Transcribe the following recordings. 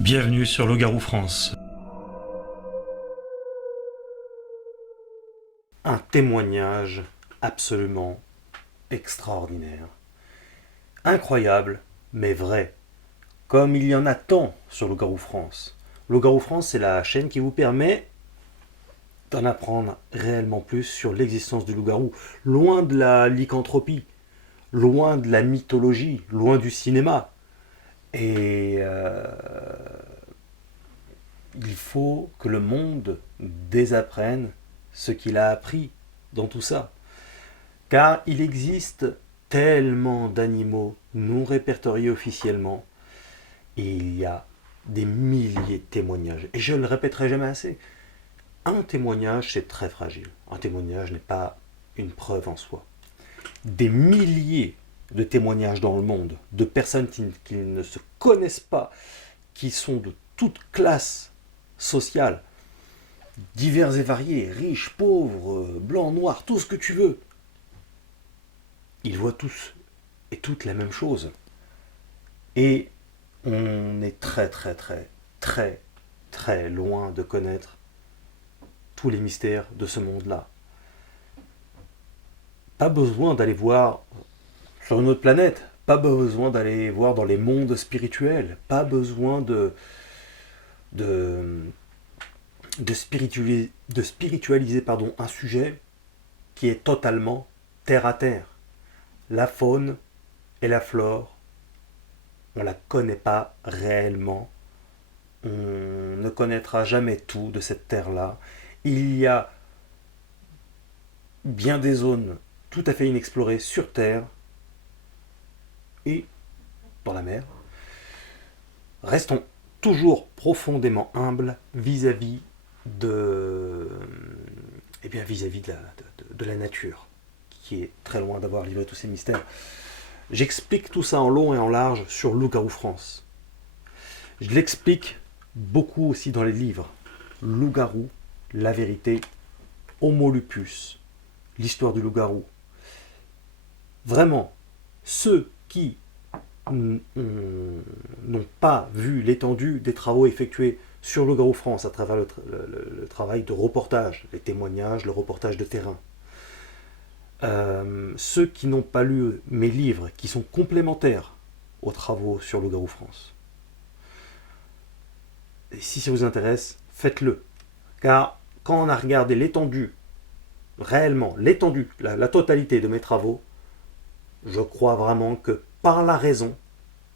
Bienvenue sur Loup-Garou France. Un témoignage absolument extraordinaire. Incroyable, mais vrai. Comme il y en a tant sur Loup-Garou France. Loup-Garou France, c'est la chaîne qui vous permet d'en apprendre réellement plus sur l'existence du loup-garou. Loin de la lycanthropie, loin de la mythologie, loin du cinéma. Et il faut que le monde désapprenne ce qu'il a appris dans tout ça. Car il existe tellement d'animaux non répertoriés officiellement, et il y a des milliers de témoignages. Et je ne le répéterai jamais assez. Un témoignage, c'est très fragile. Un témoignage n'est pas une preuve en soi. Des milliers de témoignages dans le monde, de personnes qui ne se connaissent pas, qui sont de toutes classes sociales, divers et variés, riches, pauvres, blancs, noirs, tout ce que tu veux. Ils voient tous et toutes la même chose. Et on est très très très très très loin de connaître tous les mystères de ce monde-là. Pas besoin d'aller voir sur une autre planète, pas besoin d'aller voir dans les mondes spirituels, pas besoin de, de spiritualiser un sujet qui est totalement terre à terre. La faune et la flore, on ne la connaît pas réellement. On ne connaîtra jamais tout de cette terre-là. Il y a bien des zones tout à fait inexplorées sur Terre et dans la mer. Restons toujours profondément humbles vis-à-vis de, vis-à-vis de la nature, qui est très loin d'avoir livré tous ces mystères. J'explique tout ça en long et en large sur Loup-Garou France. Je l'explique beaucoup aussi dans les livres. Loup-Garou, la vérité, Homo lupus, l'histoire du loup-garou. Vraiment, ceux qui n'ont pas vu l'étendue des travaux effectués sur Loup-Garou France à travers le travail de reportage, les témoignages, le reportage de terrain, ceux qui n'ont pas lu mes livres, qui sont complémentaires aux travaux sur Loup-Garou France. Et si ça vous intéresse, faites-le. Car quand on a regardé l'étendue, réellement, l'étendue, la totalité de mes travaux, je crois vraiment que par la raison,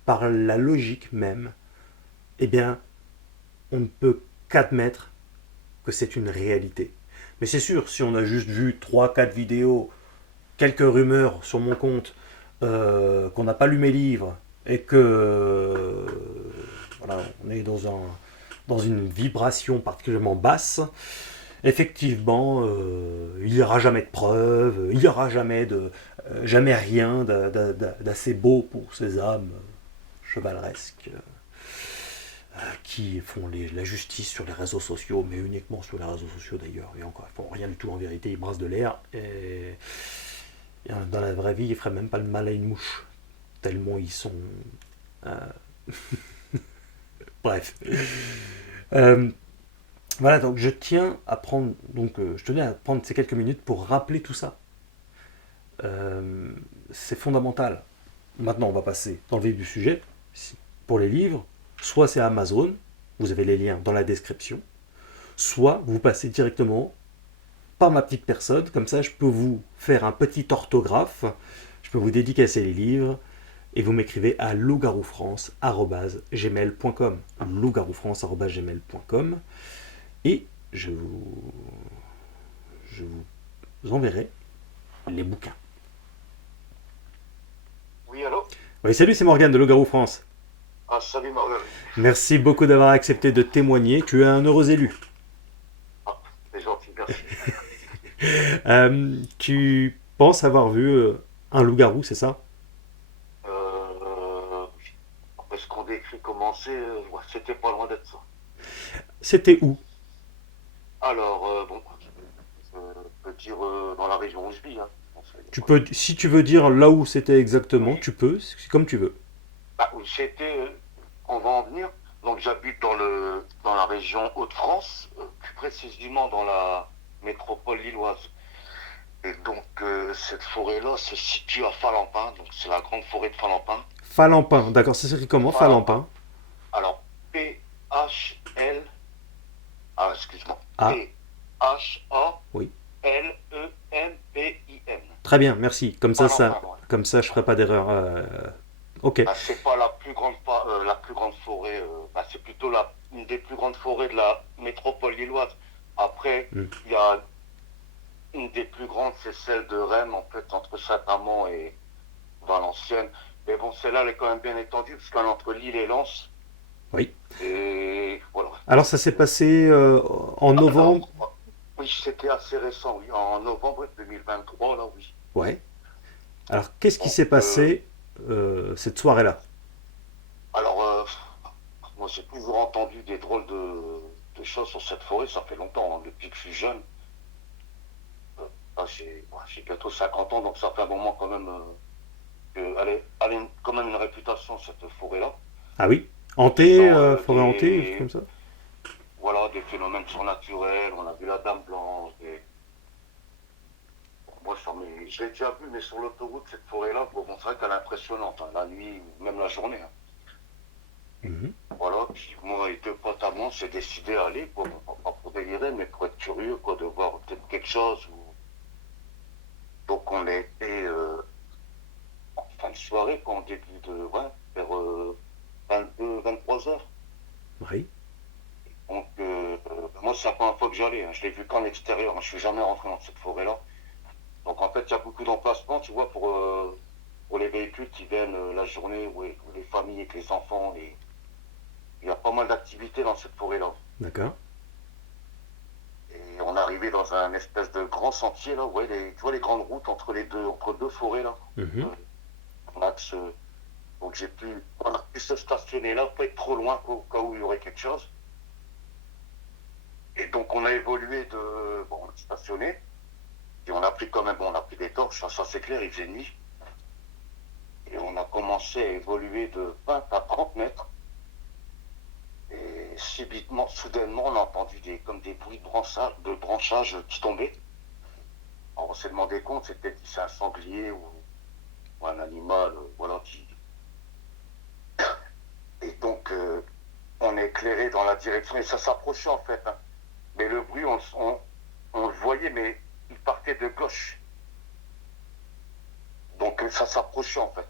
par la logique même, eh bien, on ne peut qu'admettre que c'est une réalité. Mais c'est sûr, si on a juste vu 3-4 vidéos, quelques rumeurs sur mon compte, qu'on n'a pas lu mes livres, et que voilà, on est dans une vibration particulièrement basse, effectivement, il n'y aura jamais de preuves, il n'y aura jamais rien d'assez beau pour ces âmes chevaleresques qui font la justice sur les réseaux sociaux, mais uniquement sur les réseaux sociaux d'ailleurs. Et encore, ils font rien du tout en vérité, ils brassent de l'air. Et dans la vraie vie, ils ne feraient même pas le mal à une mouche, tellement ils sont... Bref. Voilà, donc je tenais à prendre ces quelques minutes pour rappeler tout ça. C'est fondamental. Maintenant, on va passer dans le vif du sujet. Pour les livres, soit c'est Amazon, vous avez les liens dans la description, soit vous passez directement par ma petite personne, comme ça je peux vous faire un petit orthographe, je peux vous dédicacer les livres, et vous m'écrivez à lougaroufrance@gmail.com, lougaroufrance@gmail.com, et je vous enverrai les bouquins. Oui, allô? Oui, salut, c'est Morgane de Loup-Garou France. Ah, salut Morgan. Merci beaucoup d'avoir accepté de témoigner. Tu es un heureux élu. Ah, c'est gentil, merci. Tu penses avoir vu un loup-garou, c'est ça? Est-ce qu'on décrit comment c'est? Ouais, c'était pas loin d'être ça. C'était où? Alors, bon, je peux dire dans la région où je vis, hein. Tu peux, si tu veux dire là où c'était exactement, Oui. tu peux, c'est comme tu veux. Bah, où c'était, on va en venir. Donc j'habite dans la région Hauts-de-France, plus précisément dans la métropole lilloise. Et donc cette forêt-là se situe à Falampin, donc c'est la grande forêt de Falampin. Falampin, d'accord, ça s'écrit comment, Falampin. Falampin? Alors P-H-L, ah excuse-moi, Ah, oui. P-H-A-L-E-M-P-I-N. Très bien, merci. Falampin, ouais. Comme ça, je ferai pas d'erreur. Ok. Bah, c'est pas la plus grande forêt, bah, c'est plutôt une des plus grandes forêts de la métropole lilloise. Après, Hmm. il y a une des plus grandes, c'est celle de Rennes, en fait, entre Saint-Amand et Valenciennes. Mais bon, celle-là, elle est quand même bien étendue, parce qu'elle est entre Lille et Lens. Oui. Et voilà. Alors, ça s'est passé en novembre. Alors, oui, c'était assez récent, oui, en novembre 2023, là, oui. Ouais. Alors, qu'est-ce qui Donc, s'est passé cette soirée-là? alors, moi, j'ai toujours entendu des drôles de choses sur cette forêt, ça fait longtemps, hein, depuis que je suis jeune. J'ai bientôt 50 ans, donc ça fait un moment quand même qu'elle a quand même une réputation, cette forêt-là. Ah oui. On Hanté, sent forêt hantée, quelque chose comme ça? voilà, des phénomènes surnaturels, on a vu la Dame Blanche. Moi, je l'ai déjà vu, mais sur l'autoroute, cette forêt-là, bon, c'est vrai qu'elle est impressionnante, hein, la nuit, ou même la journée, hein. Mhm. Voilà, puis moi et deux potes à moi, on s'est décidé à aller, quoi, bon, pas pour délirer, mais pour être curieux, quoi, de voir peut-être quelque chose. Donc on a été en fin de soirée, quoi, en début de, ouais, vers 22, 23 heures. Oui. Donc moi, c'est la première fois que j'allais, hein. Je l'ai vu qu'en extérieur, hein. Je suis jamais rentré dans cette forêt-là. Donc en fait, il y a beaucoup d'emplacements, tu vois, pour les véhicules qui viennent la journée, ou les familles avec les enfants. Il y a pas mal d'activités dans cette forêt-là. D'accord. Et on est arrivé dans un espèce de grand sentier, là, ouais, tu vois les grandes routes entre deux forêts, là. Mhm. Euh, on a donc on a pu se stationner là, pas être trop loin au cas où il y aurait quelque chose. Et donc on a évolué bon, on a stationné, et on a pris quand même, bon, on a pris des torches, ça c'est clair, il faisait nuit. Et on a commencé à évoluer de 20 à 30 mètres. Et subitement, soudainement, on a entendu comme des bruits de branchage qui tombaient. Alors on s'est demandé compte, c'était si c'est un sanglier ou un animal, voilà, Et donc, on est éclairé dans la direction, et ça s'approchait en fait, hein. Mais le bruit, on le voyait, mais il partait de gauche. Donc, ça s'approchait en fait.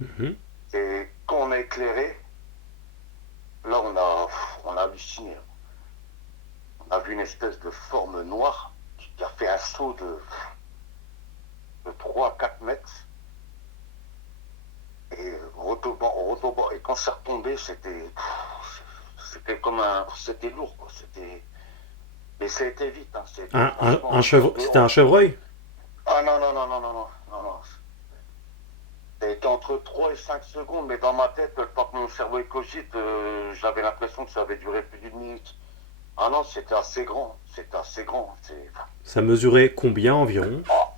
Mhm. Et quand on a éclairé, là, on a halluciné. On a vu une espèce de forme noire qui a fait un saut de 3 à 4 mètres. Et retombant. Et quand ça retombait, c'était comme c'était lourd, quoi. Mais ça a été vite, hein. C'était franchement. C'était un chevreuil? Ah non, non, non, non, non, non, non, non. Ça a été entre 3 et 5 secondes, mais dans ma tête, le temps que mon cerveau il cogite, j'avais l'impression que ça avait duré plus d'une minute. Ah non, c'était assez grand. C'était assez grand. Ça mesurait combien environ? Ah,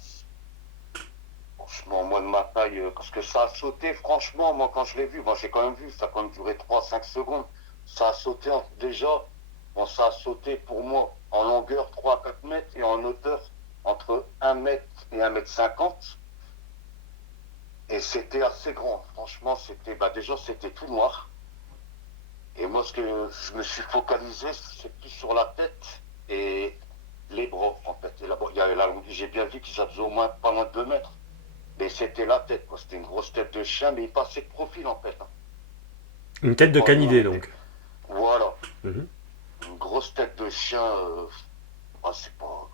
franchement, moi de ma taille, parce que ça a sauté, franchement, moi quand je l'ai vu, moi j'ai quand même vu, ça a quand même duré 3 à 5 secondes. Ça a sauté déjà, bon, ça a sauté pour moi en longueur 3 à 4 mètres et en hauteur entre 1 mètre et 1 mètre 50. Et c'était assez grand. Franchement, bah déjà c'était tout noir. Et moi, ce que je me suis focalisé, c'est plus sur la tête et les bras, en fait. Et là, bon, j'ai bien vu que ça faisait au moins pas loin de 2 mètres. Mais c'était la tête, quoi. C'était une grosse tête de chien, mais il passait de profil, en fait, hein. Une tête de Oh, nous, on canidé, était- donc. Voilà. Mhm. Une grosse tête de chien, c'est pas.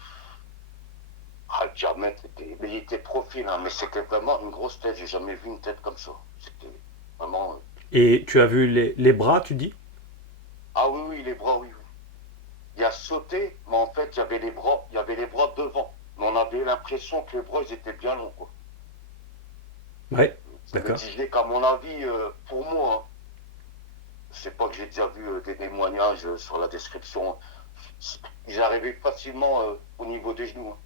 Ah, le diamètre était. Mais il était profil, hein, mais c'était vraiment une grosse tête. J'ai jamais vu une tête comme ça. C'était vraiment. Et tu as vu les bras, tu dis? Ah oui, oui, les bras, oui, oui. Il a sauté, mais en fait, il y avait les bras devant. Mais on avait l'impression que les bras, ils étaient bien longs, quoi. Ouais, Ça me d'accord. disait qu'à mon avis, pour moi, hein, c'est pas que j'ai déjà vu des témoignages sur la description. Ils arrivaient facilement au niveau des genoux, hein.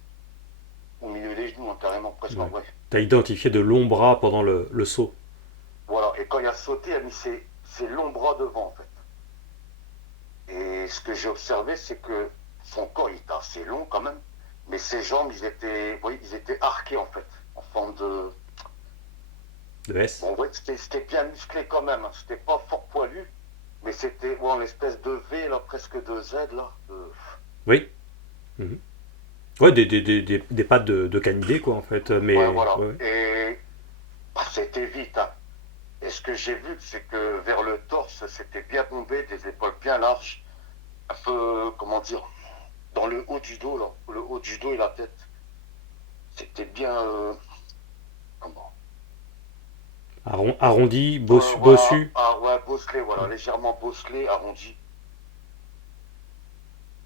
Au milieu des genoux, hein, carrément, presque en Ouais. vrai. Tu as identifié de longs bras pendant le saut. Voilà, et quand il a sauté, il a mis ses longs bras devant, en fait. Et ce que j'ai observé, c'est que son corps, il était assez long quand même, mais ses jambes, vous voyez, ils étaient arqués en fait, en forme de... De S. Bon, ouais, c'était bien musclé quand même, hein. C'était pas fort poilu, mais c'était ouais, en espèce de V, là, presque de Z, là. Oui. Mhm. Ouais, des pattes de canidé, quoi, en fait. Ouais, Mais, voilà. ouais. Et bah, c'était vite, hein. Et ce que j'ai vu, c'est que vers le torse, c'était bien bombé, des épaules bien larges, un peu, comment dire, dans le haut du dos, là, le haut du dos et la tête. C'était bien, comment? Arrondi, Voilà, bossu. ah, ouais, bosselé, voilà, légèrement bosselé, arrondi.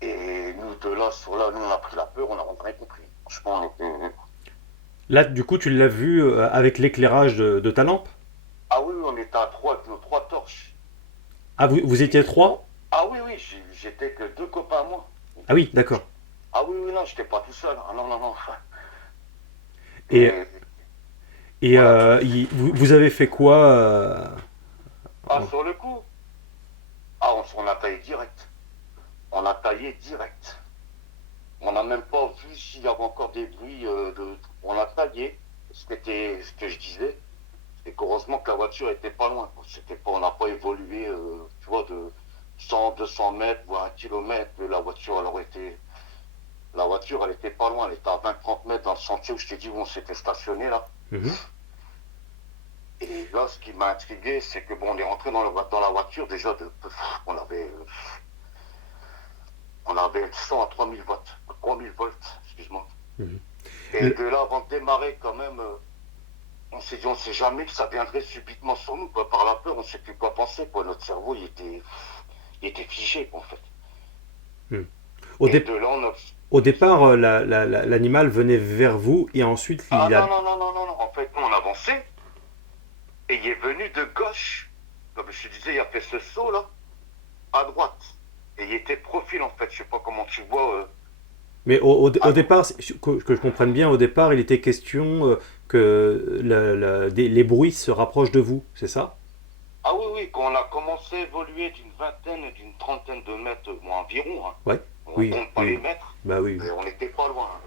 Et nous, de là, sur là, nous, on a pris la peur, on n'a rien compris. Franchement, on était... Là, du coup, tu l'as vu avec l'éclairage de ta lampe? Ah oui, oui, on était à trois, avec nos trois torches. Ah, vous étiez trois? Ah oui, oui, j'étais que deux copains à moi. Ah oui, d'accord. Ah oui, oui, non, j'étais pas tout seul. Ah non, non, non. Enfin, Et, et et voilà. vous avez fait quoi Ah, sur le coup, ah, on a taillé direct. On a taillé direct. On n'a même pas vu s'il y avait encore des bruits de... On a taillé. C'était ce que je disais. C'est qu'heureusement que la voiture était pas loin, quoi. C'était pas, on n'a pas évolué, tu vois, de 100, 200 mètres, voire 1 kilomètre. La voiture, elle était pas loin. Elle était à 20, 30 mètres dans le sentier où je t'ai dit où on s'était stationné, là. Mhm. Et là, ce qui m'a intrigué, c'est que bon, on est rentré dans la voiture déjà on avait 100 à 3000 volts, 3000 volts, excuse-moi. Mhm. Et de là, avant de démarrer, quand même, on s'est dit, on sait jamais que ça viendrait subitement sur nous, quoi. Par la peur, on ne sait plus quoi penser, quoi. Notre cerveau, il était figé, quoi, en fait. Mhm. Au, Et dé- de là, on a... Au départ, l'animal venait vers vous et ensuite Ah il non, a. non, non, non, non, non. En fait, nous, on avançait, et il est venu de gauche. Comme je te disais, il a fait ce saut, là, à droite. Et il était de profil, en fait. Je sais pas comment tu vois. Mais au À droite. départ, que je comprenne bien, au départ, il était question que les bruits se rapprochent de vous, c'est ça? Ah oui, oui, quand on a commencé à évoluer d'une vingtaine, d'une trentaine de mètres, bon, environ, hein. Ouais. On Oui, compte pas les oui. mètres, Bah oui. et on n'était pas loin, hein.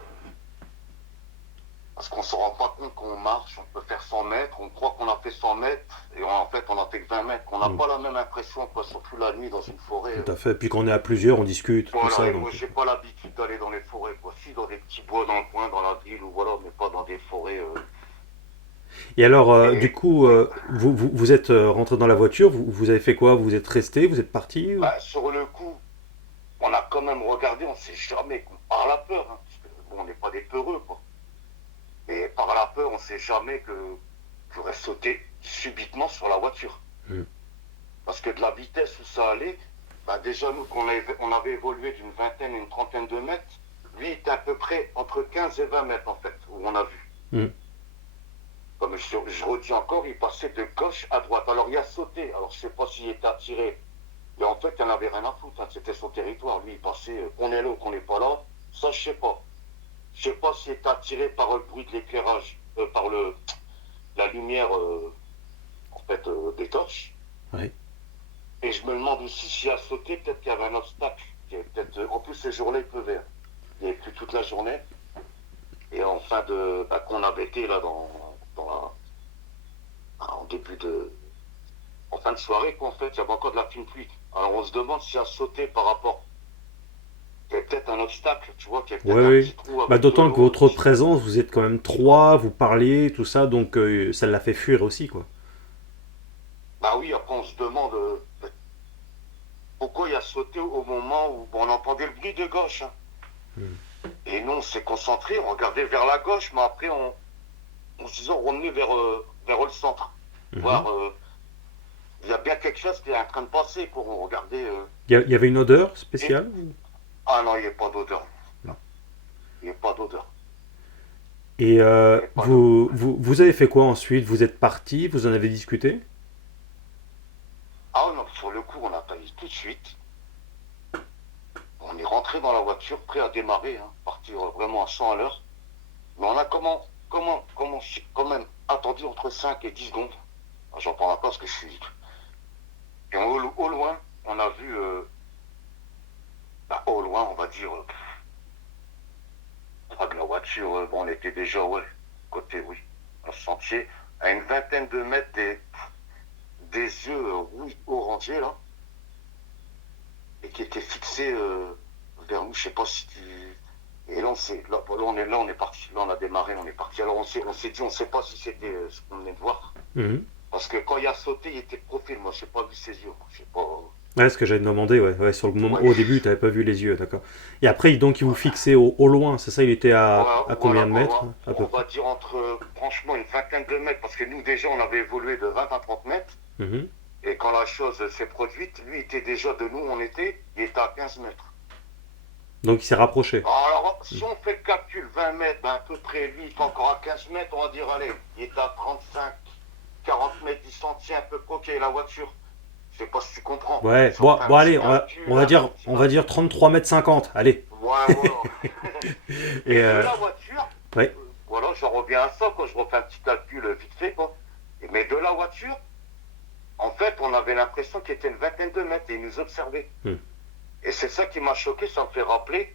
Parce qu'on se rend pas compte qu'on marche, on peut faire 100 mètres, on croit qu'on a fait 100 mètres, et en fait on a fait que 20 mètres. On n'a Mm. pas la même impression, quoi, surtout la nuit dans une forêt. Tout à fait. Puis quand on est à plusieurs, on discute, tout Voilà, ça. et moi Donc. j'ai pas l'habitude d'aller dans les forêts, quoi. Si, dans des petits bois dans le coin, dans la ville, ou voilà, mais pas dans des forêts. Et alors, du Et coup, vous êtes rentré dans la voiture, vous avez fait quoi? Vous êtes resté, vous êtes parti? bah, sur le coup, on a quand même regardé, on sait jamais, par la peur, hein, parce que bon, on n'est pas des peureux, quoi. Et par la peur, on sait jamais que j'aurais sauté subitement sur la voiture. Mm. Parce que de la vitesse où ça allait, bah déjà nous, on avait évolué d'une vingtaine, une trentaine de mètres, lui était à peu près entre 15 et 20 mètres en fait, où on a vu. Mm. Comme je redis encore, il passait de gauche à droite. Alors il a sauté, alors je sais pas s'il était attiré, mais en fait il n'en avait rien à foutre, hein. C'était son territoire, lui il passait, qu'on est là ou qu'on n'est pas là, ça je sais pas. Je sais pas s'il était attiré par le bruit de l'éclairage, par la lumière en fait des torches. Ouais. Et je me demande aussi s'il a sauté, peut-être qu'il y avait un obstacle. En plus, ce jour-là, il pleuvait, hein. Il avait plu toute la journée. Et en fin de. Bah, qu'on avait été là en début de. En fin de soirée, quoi, en fait, il y avait encore de la fine pluie. Alors on se demande s'il a sauté par rapport. Il y avait peut-être un obstacle, tu vois, qu'il y avait Ouais, peut-être un ouais. petit trou Bah, avec de d'autant que l'eau. votre présence, vous êtes quand même trois, vous parliez, tout ça, donc ça l'a fait fuir aussi, quoi. Bah oui, après on se demande pourquoi il a sauté au moment où bon, on entendait le bruit de gauche, hein. Mm. Et nous, on s'est concentré, on regardait vers la gauche, mais après, on se disait, on revenait vers le centre. Mhm. Voir, il y a bien quelque chose qui est en train de passer, quoi. On regardait. Il y avait une odeur Et, spéciale? ah non, il n'y a pas d'odeur. Non. Non, il n'y a pas d'odeur. Et Il n'y a pas d'odeur. vous avez fait quoi ensuite? Vous êtes parti, vous en avez discuté? Ah non, sur le coup, on a taillé tout de suite. On est rentré dans la voiture, prêt à démarrer, hein, partir vraiment à 100 à l'heure. Mais on a quand même attendu entre 5 et 10 secondes. Ah, j'en parle pas parce que je suis. Et au loin, on a vu Bah, au loin, on va dire, près de la voiture, bon, on était déjà, ouais, côté, oui, un sentier, à une vingtaine de mètres des yeux rouges orangés, là, et qui étaient fixés vers nous, je sais pas si tu... Et là, on est parti, là, on a démarré, on est parti. Alors, on s'est dit, on sait pas si c'était ce qu'on venait de voir. Mhm. Parce que quand il a sauté, il était de profil. Moi, j'ai pas vu ses yeux. Je sais pas. Ouais, ce que j'allais te demander, ouais. Ouais, sur le moment, Ouais. au début, tu n'avais pas vu les yeux, d'accord. Et après, donc, il vous fixait au loin, c'est ça? Il était à combien Voilà, de mètres, à peu on près? va dire entre, franchement, une vingtaine de mètres. Parce que nous, déjà, on avait évolué de 20 à 30 mètres. Mhm. Et quand la chose s'est produite, lui était déjà de nous, il était à 15 mètres. Donc, il s'est rapproché. Alors, si on fait le calcul, 20 mètres, ben, à peu près, lui, il est encore à 15 mètres, on va dire, allez, il est à 35, 40 mètres, il s'en tient un peu coquet, la voiture. Je sais pas si tu comprends. Ouais, Si on bon, fait un bon petit allez, calcul, on va dire 33 mètres 50, allez. Ouais, voilà. Et, Et de la voiture, ouais, voilà, j'en reviens à ça quand je refais un petit calcul vite fait, quoi. Mais de la voiture, en fait, on avait l'impression qu'il était une vingtaine de mètres et il nous observait. Hmm. Et c'est ça qui m'a choqué, ça me fait rappeler,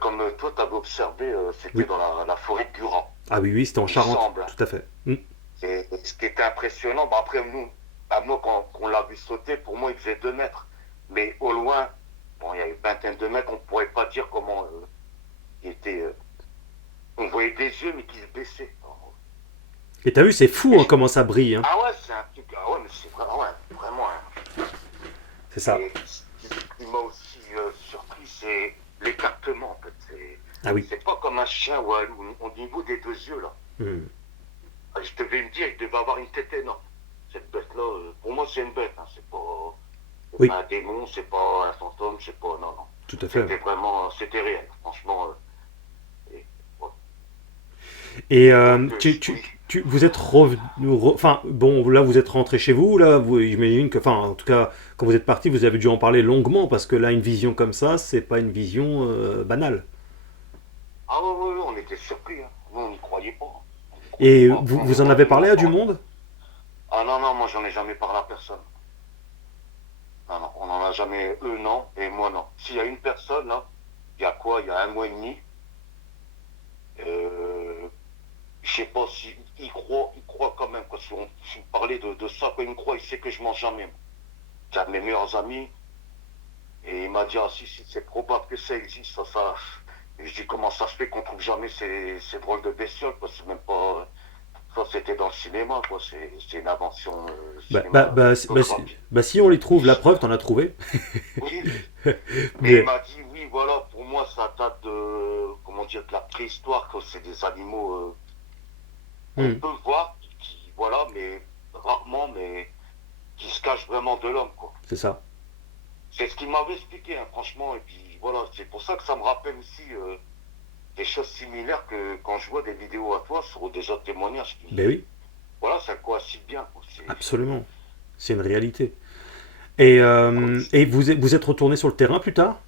comme toi t'avais observé, c'était Oui. dans la forêt de Guran, Ah oui, oui, c'était en il Charente, semble. tout à fait. Hmm. Et ce qui était impressionnant, bah après nous, à moi quand on l'a vu sauter, pour moi il faisait 2 mètres. Mais au loin, bon, il y a une vingtaine de mètres, on ne pourrait pas dire comment il était. On voyait des yeux, mais qui se baissaient. Et t'as vu, c'est fou hein, comment ça brille, hein. Ah ouais, c'est un truc. Ah ouais, mais c'est vraiment, ouais, vraiment. C'est ça. Et ce qui m'a aussi surpris, c'est l'écartement en fait. Ah oui. C'est pas comme un chien ou au niveau des deux yeux là. Hmm. Je devais me dire, il devait avoir une tête énorme. Cette bête-là, pour moi, c'est une bête. Hein. Oui. Pas un démon, c'est pas un fantôme, c'est pas. Non, non. Tout à fait. C'était vraiment. C'était réel, franchement. Et Donc, vous êtes revenu, enfin bon, là vous êtes rentré chez vous, là, j'imagine que, enfin en tout cas, quand vous êtes parti, vous avez dû en parler longuement parce que là, une vision comme ça, c'est pas une vision banale. Ah ouais, ouais, ouais, on était surpris. Hein. Nous, on n'y croyait pas. On n'y croyait Et pas. vous en avez parlé à du monde? Ah non, non, moi, j'en ai jamais parlé à personne. Non, non, on n'en a jamais. Eux, non, et moi, non. S'il y a une personne, là, il y a quoi? Il y a un mois et demi. Je sais pas si il croit quand même. Quand si on parlait de ça, quand il me croit, il sait que je mange jamais. Moi. C'est un de mes meilleurs amis. Et il m'a dit, ah si, si, c'est probable que ça existe, ça. Et je dis, comment ça se fait qu'on trouve jamais ces drôles de bestioles, quoi. C'est même pas. Ça, c'était dans le cinéma, quoi. C'est une invention photographique. Si on les trouve, la preuve, t'en as trouvé. Oui. Mais il Mais, m'a dit, oui, voilà, pour moi, ça date de, comment dire, de la préhistoire, quoi. C'est des animaux qu'on hmm, peut voir, voilà, mais rarement, mais qui se cachent vraiment de l'homme, quoi. c'est ça. C'est ce qu'il m'avait expliqué, hein, franchement, et puis voilà, c'est pour ça que ça me rappelle aussi des choses similaires que quand je vois des vidéos à toi sur des autres témoignages qui, Ben oui, voilà, ça coïncide bien, quoi. absolument. C'est une réalité. Et vous êtes retourné sur le terrain plus tard?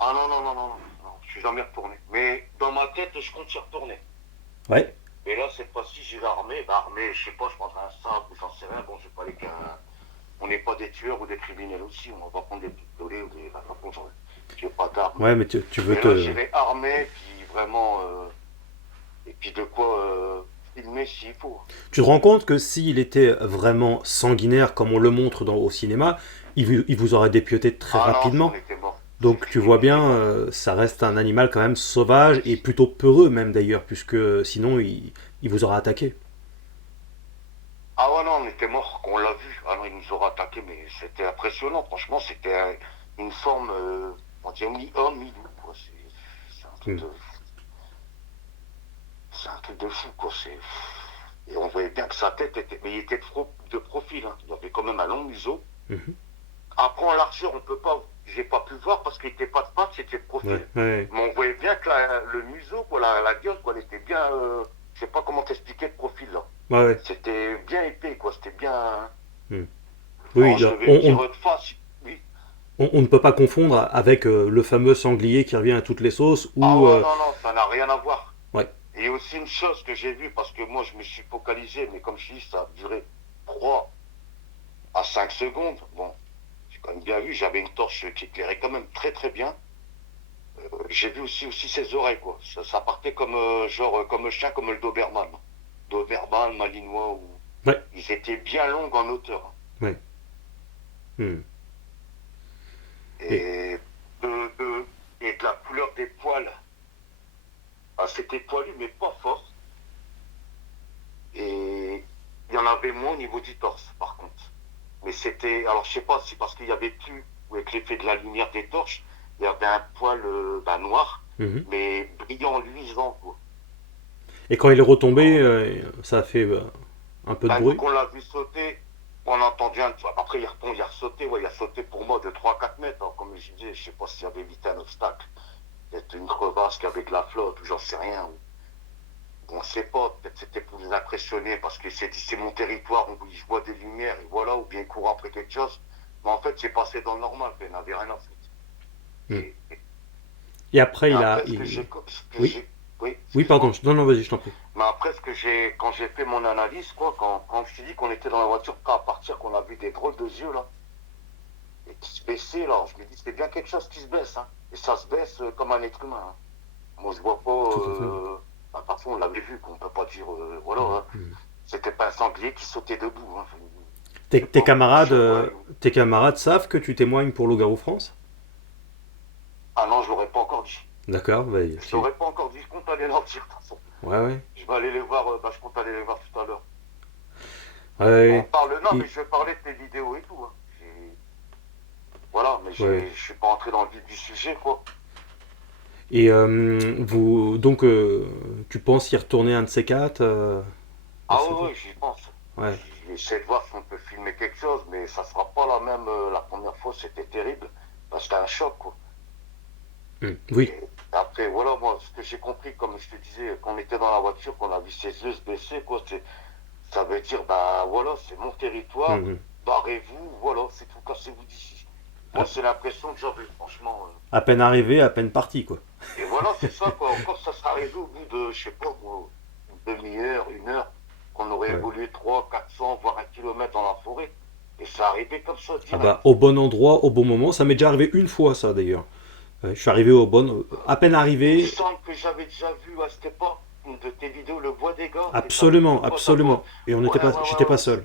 Ah non, non, non, non, non, non, je suis jamais retourné. Mais dans ma tête, je compte y retourner. Ouais. Et là, cette fois-ci, j'y vais armé. Bah, armé, je sais pas, je prendrai un sabre ou j'en sais rien. Bon, je vais pas aller qu'un. On n'est pas des tueurs ou des criminels aussi. On va pas prendre des pistolets ou des. Enfin, par contre, j'ai pas d'armes. Ouais, mais tu veux Et là, te. j'irai armé, puis vraiment. Et puis de quoi filmer s'il faut. Tu te rends compte que s'il était vraiment sanguinaire, comme on le montre au cinéma, il vous aurait dépioté très Ah non, rapidement. on était mort. Donc tu vois bien, ça reste un animal quand même sauvage et plutôt peureux même d'ailleurs, puisque sinon il vous aurait attaqué. Ah ouais, non, on était mort, qu'on l'a vu. Ah non, il nous aura attaqué, mais c'était impressionnant. Franchement, c'était une forme, on dirait mi-homme, mi-loup, quoi. C'est un truc Hmm. de. C'est un truc de fou, quoi. Et on voyait bien que sa tête était. Mais il était de profil, hein. Il avait quand même un long museau. Mhm. Après, en largeur, on peut pas. J'ai pas pu voir parce qu'il était pas de pattes, c'était de profil. Ouais, ouais. Mais on voyait bien que le museau, quoi, la gueule, quoi, elle était bien. Je sais pas comment t'expliquer de profil, là. Ouais, ouais. C'était bien épais, quoi. C'était bien. Hmm. Bon, Oui, je devais me dire de face. Oui. on ne peut pas confondre avec le fameux sanglier qui revient à toutes les sauces Ah ou ouais, non, non, ça n'a rien à voir. ouais. Et aussi une chose que j'ai vue, parce que moi je me suis focalisé, mais comme je dis, ça a duré 3 à 5 secondes. Bon, j'ai quand même bien vu. J'avais une torche qui éclairait quand même très très bien. J'ai vu aussi ses oreilles, quoi. Ça partait comme, comme le chien, comme le Doberman. Doberman, Malinois, Ouais, ils étaient bien longs en hauteur. ouais. Hmm. Et, Et et de la couleur des poils. Ah, c'était poilu, mais pas fort. Et il y en avait moins au niveau du torse, par contre. Mais c'était, alors je sais pas si parce qu'il y avait plus, ou avec l'effet de la lumière des torches, il y avait un poil noir, mhm. mais brillant, luisant, quoi. Et quand il est retombé, ça a fait un peu de Bah, nous, bruit. qu'on l'a vu sauter, on a entendu un. Après, il a sauté, ouais, il a sauté pour moi de 3 4 mètres. Hein, comme je disais, je sais pas s'il avait évité un obstacle. Peut-être une crevasse qui avait de la flotte, ou j'en sais rien. On ne sait pas, peut-être c'était pour nous impressionner parce qu'il s'est dit c'est mon territoire, je vois des lumières, et voilà, ou bien il court après quelque chose. Mais en fait, c'est passé dans le normal, il n'avait rien à foutre. Hmm. Et, Et après, et il a. après, Oui, oui, oui, pardon. excuse-moi. Non, non, vas-y, je t'en prie. Mais après, quand j'ai fait mon analyse, quoi, quand je t'ai dit qu'on était dans la voiture, qu'à partir, qu'on a vu des drôles de yeux, là, et qui se baissaient, là, je me dis, c'est bien quelque chose qui se baisse, hein. Et ça se baisse comme un être humain, hein. Moi, je vois pas. Tout à fait. Bah, de toute façon, on l'avait vu, qu'on peut pas dire. Voilà, Hmm, hein. hmm. C'était pas un sanglier qui sautait debout, hein. Tes, Je sais tes pas, un camarades, chevreuil. tes camarades savent que tu témoignes pour Loup-Garou France? Ah non, je l'aurais pas encore dit. D'accord, bah, Je l'aurais pas encore dit, je compte aller leur dire, de toute façon. ouais, ouais. Je vais aller les voir, je compte aller les voir tout à l'heure. On Ouais, parle, non, et- mais je vais parler de tes vidéos et tout, hein. Voilà, mais ouais. je suis pas entré dans le vif du sujet, quoi. Et donc, tu penses y retourner un de ces quatre Ah cette ouais, fois? ouais, j'y pense. Ouais. J'essaie de voir si on peut filmer quelque chose, mais ça sera pas la même. La première fois, c'était terrible. Parce que c'était un choc, quoi. Hmm. Oui. Et après, voilà, moi, ce que j'ai compris, comme je te disais, quand on était dans la voiture, qu'on a vu ses yeux se baisser, quoi, ça veut dire, bah voilà, c'est mon territoire, Mhm. barrez-vous, voilà, c'est tout, cassez-vous d'ici. Moi, À, c'est l'impression que j'avais, franchement. à peine arrivé, à peine parti, quoi. Et voilà, c'est ça, quoi. Encore, ça serait arrivé au bout de, je sais pas, moi, une demi-heure, une heure, qu'on aurait Ouais. évolué 300, 400, voire 1 kilomètre dans la forêt. Et ça arrivait comme ça, Ah direct. bah, au bon endroit, au bon moment. Ça m'est déjà arrivé une fois, ça, d'ailleurs. Ouais, je suis arrivé au bon... À peine Il me arrivé, semble que j'avais déjà vu à cette époque une de tes vidéos, le bois des gars, et t'avais dit absolument, une fois ta voix. absolument. Et on n'était Ouais, pas, ouais, j'étais ouais, pas ouais. seul.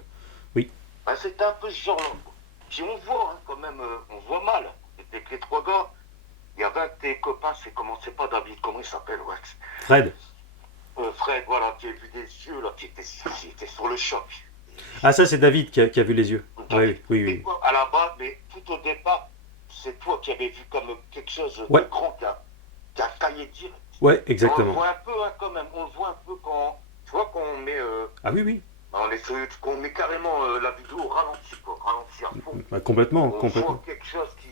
Oui. Ben, c'était un peu ce genre-là, quoi. Puis on voit, hein, quand même, on voit mal. C'était avec les 3 gars. Il y avait un de tes copains, c'est pas David, comment il s'appelle, ouais. Fred. Fred, voilà, qui a vu des yeux, là, qui était sur le choc. Ah, ça, c'est David qui a vu les yeux. David. Oui, oui, Mais oui. quoi, à la base, mais tout au départ, c'est toi qui avais vu comme quelque chose de Ouais, grand qui a taillé direct. ouais, Et on le exactement. voit un peu, hein, quand même. On le voit un peu quand. Tu vois, quand on met. Ah oui, oui. Quand on met carrément la vidéo au ralenti, quoi. Ralenti à fond. Bah, complètement, On voit complètement. quelque chose qui.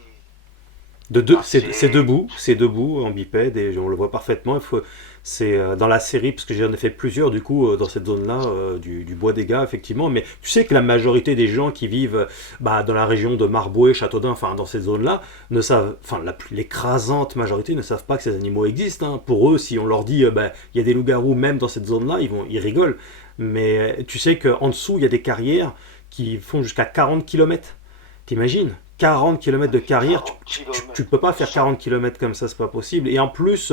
Ah, C'est debout en bipède et on le voit parfaitement. C'est dans la série, parce que j'en ai fait plusieurs du coup dans cette zone-là du Bois des Gars, effectivement. Mais tu sais que la majorité des gens qui vivent bah, dans la région de Marboué, Châteaudun, enfin dans cette zone-là, ne savent, enfin l'écrasante majorité ne savent pas que ces animaux existent, hein. Pour eux, si on leur dit bah, il y a des loups-garous même dans cette zone-là, ils rigolent. Mais tu sais qu'en dessous, il y a des carrières qui font jusqu'à 40 km. T'imagines 40 km de carrière, 40 tu km. peux pas faire 40 km comme ça, c'est pas possible. Et en plus,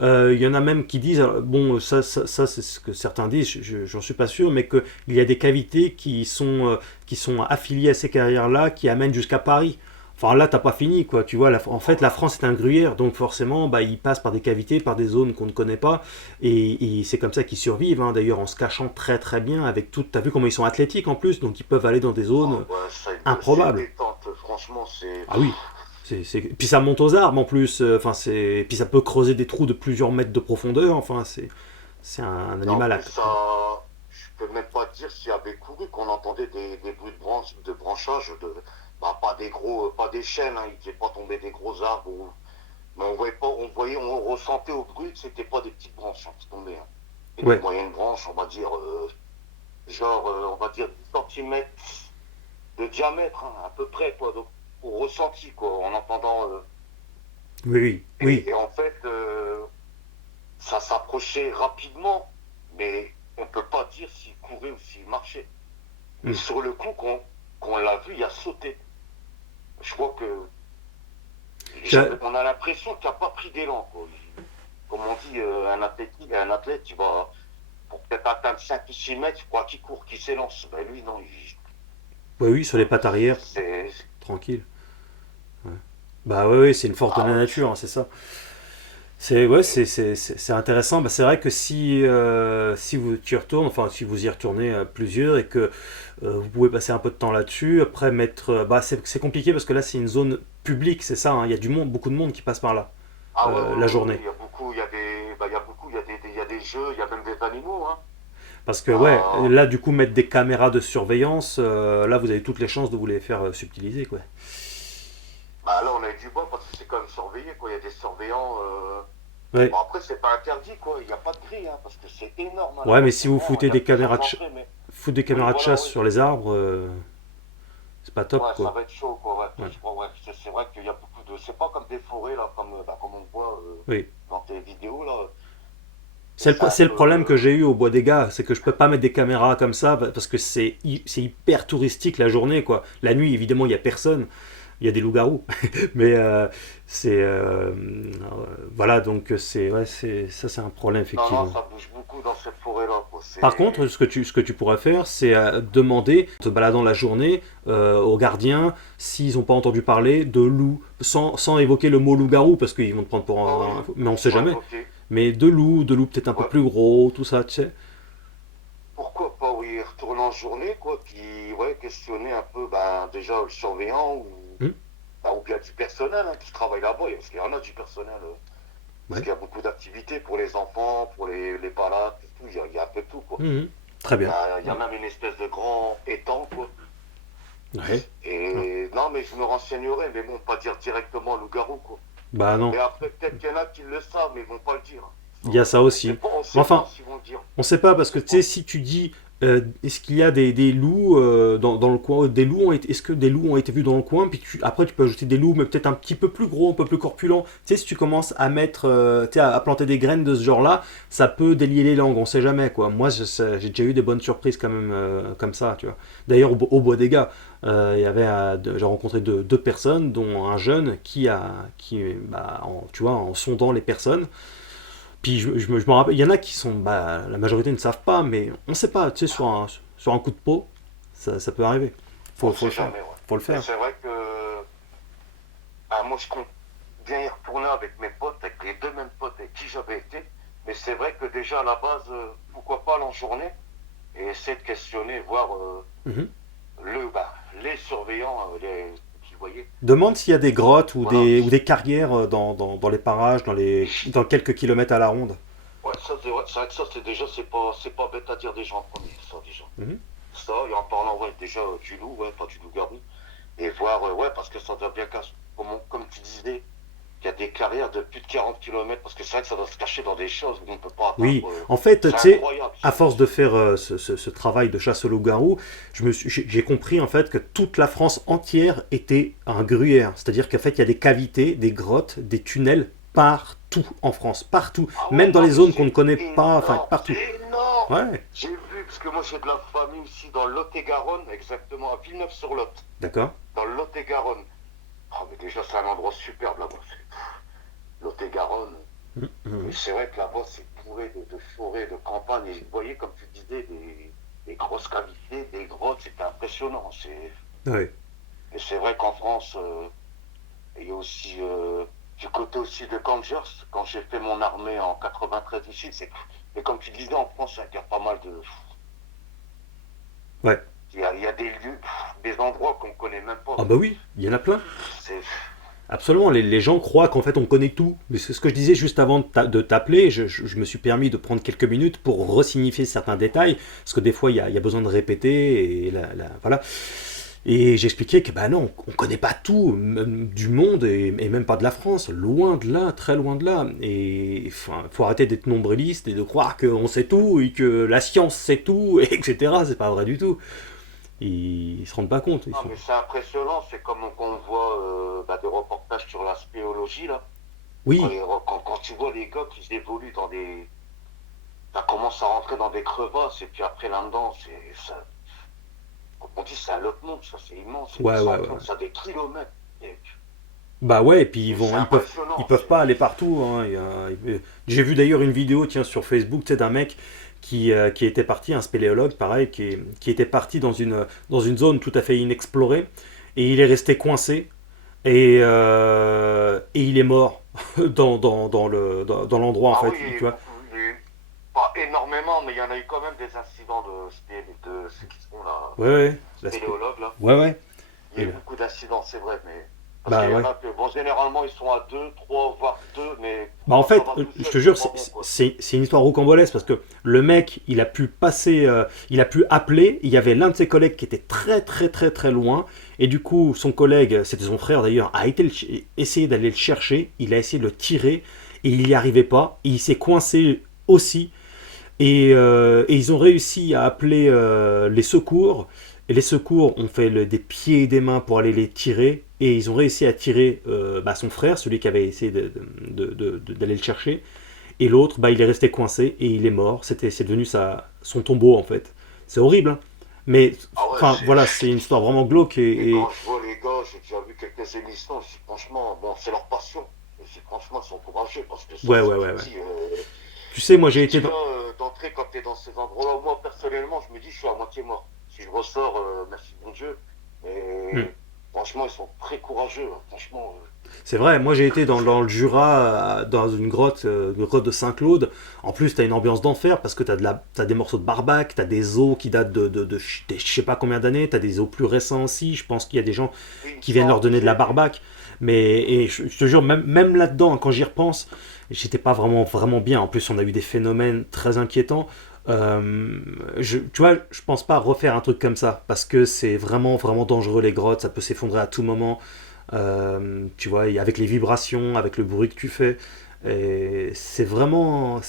il y en a même qui disent, bon, ça c'est ce que certains disent, j'en suis pas sûr, mais qu'il y a des cavités qui sont affiliées à ces carrières-là, qui amènent jusqu'à Paris. Enfin là, t'as pas fini, quoi. Tu vois, en fait, la France est un gruyère, donc forcément, bah, ils passent par des cavités, par des zones qu'on ne connaît pas, et c'est comme ça qu'ils survivent, hein, d'ailleurs, en se cachant très très bien, avec tout. T'as vu comment ils sont athlétiques en plus, donc ils peuvent aller dans des Oh, zones ouais, ça, c'est improbables. détente, franchement, c'est. Ah oui. Puis ça monte aux arbres en plus, enfin puis ça peut creuser des trous de plusieurs mètres de profondeur, enfin c'est un Et en animal plus, ça. Je peux même pas te dire s'il y avait couru qu'on entendait des bruits de branchage, bah, pas des gros, pas des chênes, hein, il ne faisait pas tomber des gros arbres, mais on voyait pas, on ressentait au bruit que c'était pas des petites branches, hein, qui tombaient, hein. Et des Ouais, moyennes branches, on va dire, on va dire 10 cm de diamètre, hein, à peu près, quoi, donc au ressenti, quoi, en entendant. oui, oui, oui. Et en fait, ça s'approchait rapidement, mais on peut pas dire s'il courait ou s'il marchait. Mais Mm. sur le coup, qu'on l'a vu, il a sauté. Je vois que J'ai- on a l'impression qu'il n'a pas pris d'élan, quoi. Comme on dit, un athlète, il va, pour peut-être atteindre 5 ou 6 mètres, il croit qu'il court, qu'il s'élance. Ben lui, non, Ouais, oui, sur les pattes arrière, c'est, tranquille. Ouais. Bah ouais, ouais, c'est une force de ah la ouais, nature, hein, c'est ça. C'est ouais, c'est intéressant. Bah, c'est vrai que si vous y retournez, enfin si vous y retournez plusieurs et que vous pouvez passer un peu de temps là-dessus, après mettre, bah c'est compliqué parce que là c'est une zone publique, c'est ça, hein. Il y a du monde, beaucoup de monde qui passe par là ah ouais, la ouais, ouais, journée. il y a beaucoup, il y a des, bah, il y a beaucoup, il y a des jeux, il y a même des animaux, hein. Parce que ouais, Ah, là du coup mettre des caméras de surveillance, là vous avez toutes les chances de vous les faire subtiliser quoi. bah là, on a eu du bol parce que c'est quand même surveillé, quoi. Il y a des surveillants. Ouais, Bon, après, c'est pas interdit, quoi. Il n'y a pas de grille, hein, parce que c'est énorme, hein, ouais, là-bas. mais C'est si vous grand. Il foutez y a des plusieurs caméras entrées, mais foutre des oui, caméras de voilà, chasse oui. sur les arbres, c'est pas top Ouais, ça quoi. va être chaud, quoi. Ouais, Ouais. je crois, ouais. C'est vrai qu'il y a beaucoup de. C'est pas comme des forêts, là, comme, bah, comme on voit Oui. dans tes vidéos, là. C'est C'est un c'est le peu. problème que j'ai eu au Bois des Gars, c'est que je peux pas mettre des caméras comme ça parce que c'est hyper touristique la journée quoi. La nuit évidemment il y a personne, il y a des loups-garous, mais c'est voilà donc c'est ouais c'est ça c'est un problème Non, non, effectivement. ça bouge beaucoup dans cette forêt-là, quoi. Par contre, ce que tu pourrais faire, c'est demander, en te baladant la journée, aux gardiens, s'ils n'ont pas entendu parler de loups, sans évoquer le mot loup-garou, parce qu'ils vont te prendre pour Ah oui, un. Mais on sait ouais, jamais. ok. Mais de loups peut-être un peu Ouais. plus gros, tout ça, tu sais. Pourquoi pas, oui, retourner en journée, quoi. Puis, ouais, questionner un peu, ben, déjà le surveillant Hmm. ou bien du personnel hein, qui travaille là-bas, parce qu'il y en a du personnel. Parce Ouais. qu'il y a beaucoup d'activités pour les enfants, pour les balades, tout, il y a un peu de tout, quoi. Mhm. Très bien. Il y a même une espèce de grand étang, quoi. Ouais. Ah. Et non, mais je me renseignerai, mais bon, pas dire directement loup-garou, quoi. Bah non, Mais après, peut-être qu'il y en a qui le savent, mais ils vont pas le dire. il y a ça aussi. On Mais sait enfin, pas s'ils vont le dire. on sait pas On parce que sait tu sais pas. si tu dis est-ce qu'il y a des loups dans le coin des loups est-ce que des loups ont été vus dans le coin puis après tu peux ajouter des loups mais peut-être un petit peu plus gros un peu plus corpulents tu sais si tu commences à mettre tu sais, à planter des graines de ce genre là ça peut délier les langues on sait jamais quoi moi j'ai déjà eu des bonnes surprises quand même comme ça tu vois d'ailleurs au Bois des Gars il y avait j'ai rencontré deux personnes dont un jeune qui bah, tu vois en sondant les personnes puis je me rappelle, il y en a qui sont, bah, la majorité ne savent pas, mais on sait pas, tu sais, sur un coup de peau, ça peut arriver. On Faut sait le faire, jamais, ouais. faut le Mais faire. c'est vrai que moi, je compte bien y retourner avec mes potes, avec les deux mêmes potes avec qui j'avais été. Mais c'est vrai que déjà, à la base, pourquoi pas aller en journée et essayer de questionner, voir Mhm. les surveillants, qui voyaient. Demande s'il y a des grottes Voilà. ou des carrières dans les parages, dans quelques kilomètres à la ronde. Ouais, ça, c'est vrai que ça, c'est déjà, c'est pas bête à dire déjà en premier, ça, déjà. Mhm. Ça, et en parlant, ouais, déjà du loup, ouais, pas du loup-garou. Et voir, ouais, parce que ça doit bien cacher, comme tu disais, il y a des carrières de plus de 40 kilomètres parce que c'est vrai que ça doit se cacher dans des choses où on ne peut pas Oui, atteindre. en fait, C'est tu sais, incroyable. à force de faire ce travail de chasse au loup-garou, j'ai compris en fait que toute la France entière était un gruyère. C'est-à-dire qu'en fait, il y a des cavités, des grottes, des tunnels partout en France, partout. Ah ouais, Même dans non, les mais zones qu'on ne c'est connaît pas, enfin énorme, partout. c'est énorme. Ouais, J'ai vu, parce que moi j'ai de la famille aussi dans le Lot-et-Garonne, exactement à Villeneuve-sur-Lot, d'accord. dans le Lot-et-Garonne. Oh, mais déjà, c'est un endroit superbe là-bas. Lot-et-Garonne. Mhm. Et c'est vrai que là-bas, c'est bourré de forêts, de campagnes. Et vous voyez, comme tu disais, des grosses cavités, des grottes, c'était impressionnant. Ouais. Et c'est vrai qu'en France, il y a aussi, du côté aussi de Rangers, quand j'ai fait mon armée en 93 ici, et comme tu disais, en France, il y a pas mal de. Ouais. Il y a des lieux, des endroits qu'on connaît même pas. Ah bah oui, il y en a plein. C'est, Absolument, les gens croient qu'en fait on connaît tout. Mais c'est ce que je disais juste avant de t'appeler, je me suis permis de prendre quelques minutes pour resignifier certains détails, parce que des fois il y a besoin de répéter, et voilà. Et j'expliquais que bah non, on connaît pas tout même du monde et même pas de la France, loin de là, très loin de là. Et enfin, faut arrêter d'être nombriliste et de croire qu'on sait tout et que la science sait tout, et etc. C'est pas vrai du tout. Ils se rendent pas compte. non, mais c'est impressionnant, c'est comme quand on voit des reportages sur la spéologie, là. Oui, Quand tu vois les gars qui évoluent dans des. Ça commence à rentrer dans des crevasses, et puis après là-dedans, comme on dit, c'est un autre monde, ça c'est immense, ouais, ouais, ouais. ça a des kilomètres. Et Bah ouais, et puis c'est ils impressionnant. peuvent pas aller partout, hein. J'ai vu d'ailleurs une vidéo, tiens, sur Facebook, tu sais, d'un mec qui était parti, un spéléologue, pareil, qui était parti dans une zone tout à fait inexplorée, et il est resté coincé, et il est mort dans l'endroit, en Ah oui, fait, il y a eu tu vois. beaucoup, il y a eu pas énormément, mais il y en a eu quand même des incidents de ceux qui sont là, Ouais, ouais, spéléologues là. ouais, ouais. Il y a Et eu là, beaucoup d'incidents, c'est vrai, mais parce qu'il bah y en ouais. a que, bon, généralement ils sont à deux, trois, voire deux, mais Bah en quand ça fait, va tout je seul, te jure, c'est pas bon quoi. c'est une histoire rocambolesque parce que le mec, il a pu passer, il a pu appeler. Il y avait l'un de ses collègues qui était très très très très loin, et du coup, son collègue, c'était son frère d'ailleurs, a été essayé d'aller le chercher. Il a essayé de le tirer et il n'y arrivait pas. Et il s'est coincé aussi. Et ils ont réussi à appeler les secours. Et les secours ont fait des pieds et des mains pour aller les tirer. Et ils ont réussi à tirer bah, son frère, celui qui avait essayé d'aller le chercher. Et l'autre, bah, il est resté coincé et il est mort. C'est devenu son tombeau en fait. C'est horrible, hein. Mais Ah ouais, enfin voilà, c'est une histoire vraiment glauque. et quand je vois les gars, j'ai déjà vu quelques émissions, je dis, franchement, bon, c'est leur passion. Et franchement, ils sont courageux parce que ça, Ouais, ouais, c'est ouais, tu ouais. te dis, Tu sais, moi j'ai tu te été dis dans. là, d'entrer quand tu es dans ces endroits-là. Moi, personnellement, je me dis, je suis à moitié mort. Si je ressors, merci mon Dieu. Hmm. Mais franchement, ils sont très courageux, hein. Franchement, C'est vrai, moi j'ai été dans le Jura, dans une grotte de Saint-Claude. En plus, t'as une ambiance d'enfer parce que t'as des morceaux de barbac, t'as des os qui datent je sais pas combien d'années, t'as des os plus récents aussi. Je pense qu'il y a des gens il me qui viennent leur semble, donner de la j'ai vu. barbac. Mais et je te jure, même là-dedans, quand j'y repense, j'étais pas vraiment bien. En plus, on a eu des phénomènes très inquiétants. Tu vois, je pense pas refaire un truc comme ça parce que c'est vraiment dangereux les grottes, ça peut s'effondrer à tout moment. Tu vois, et avec les vibrations, avec le bruit que tu fais, et c'est vraiment,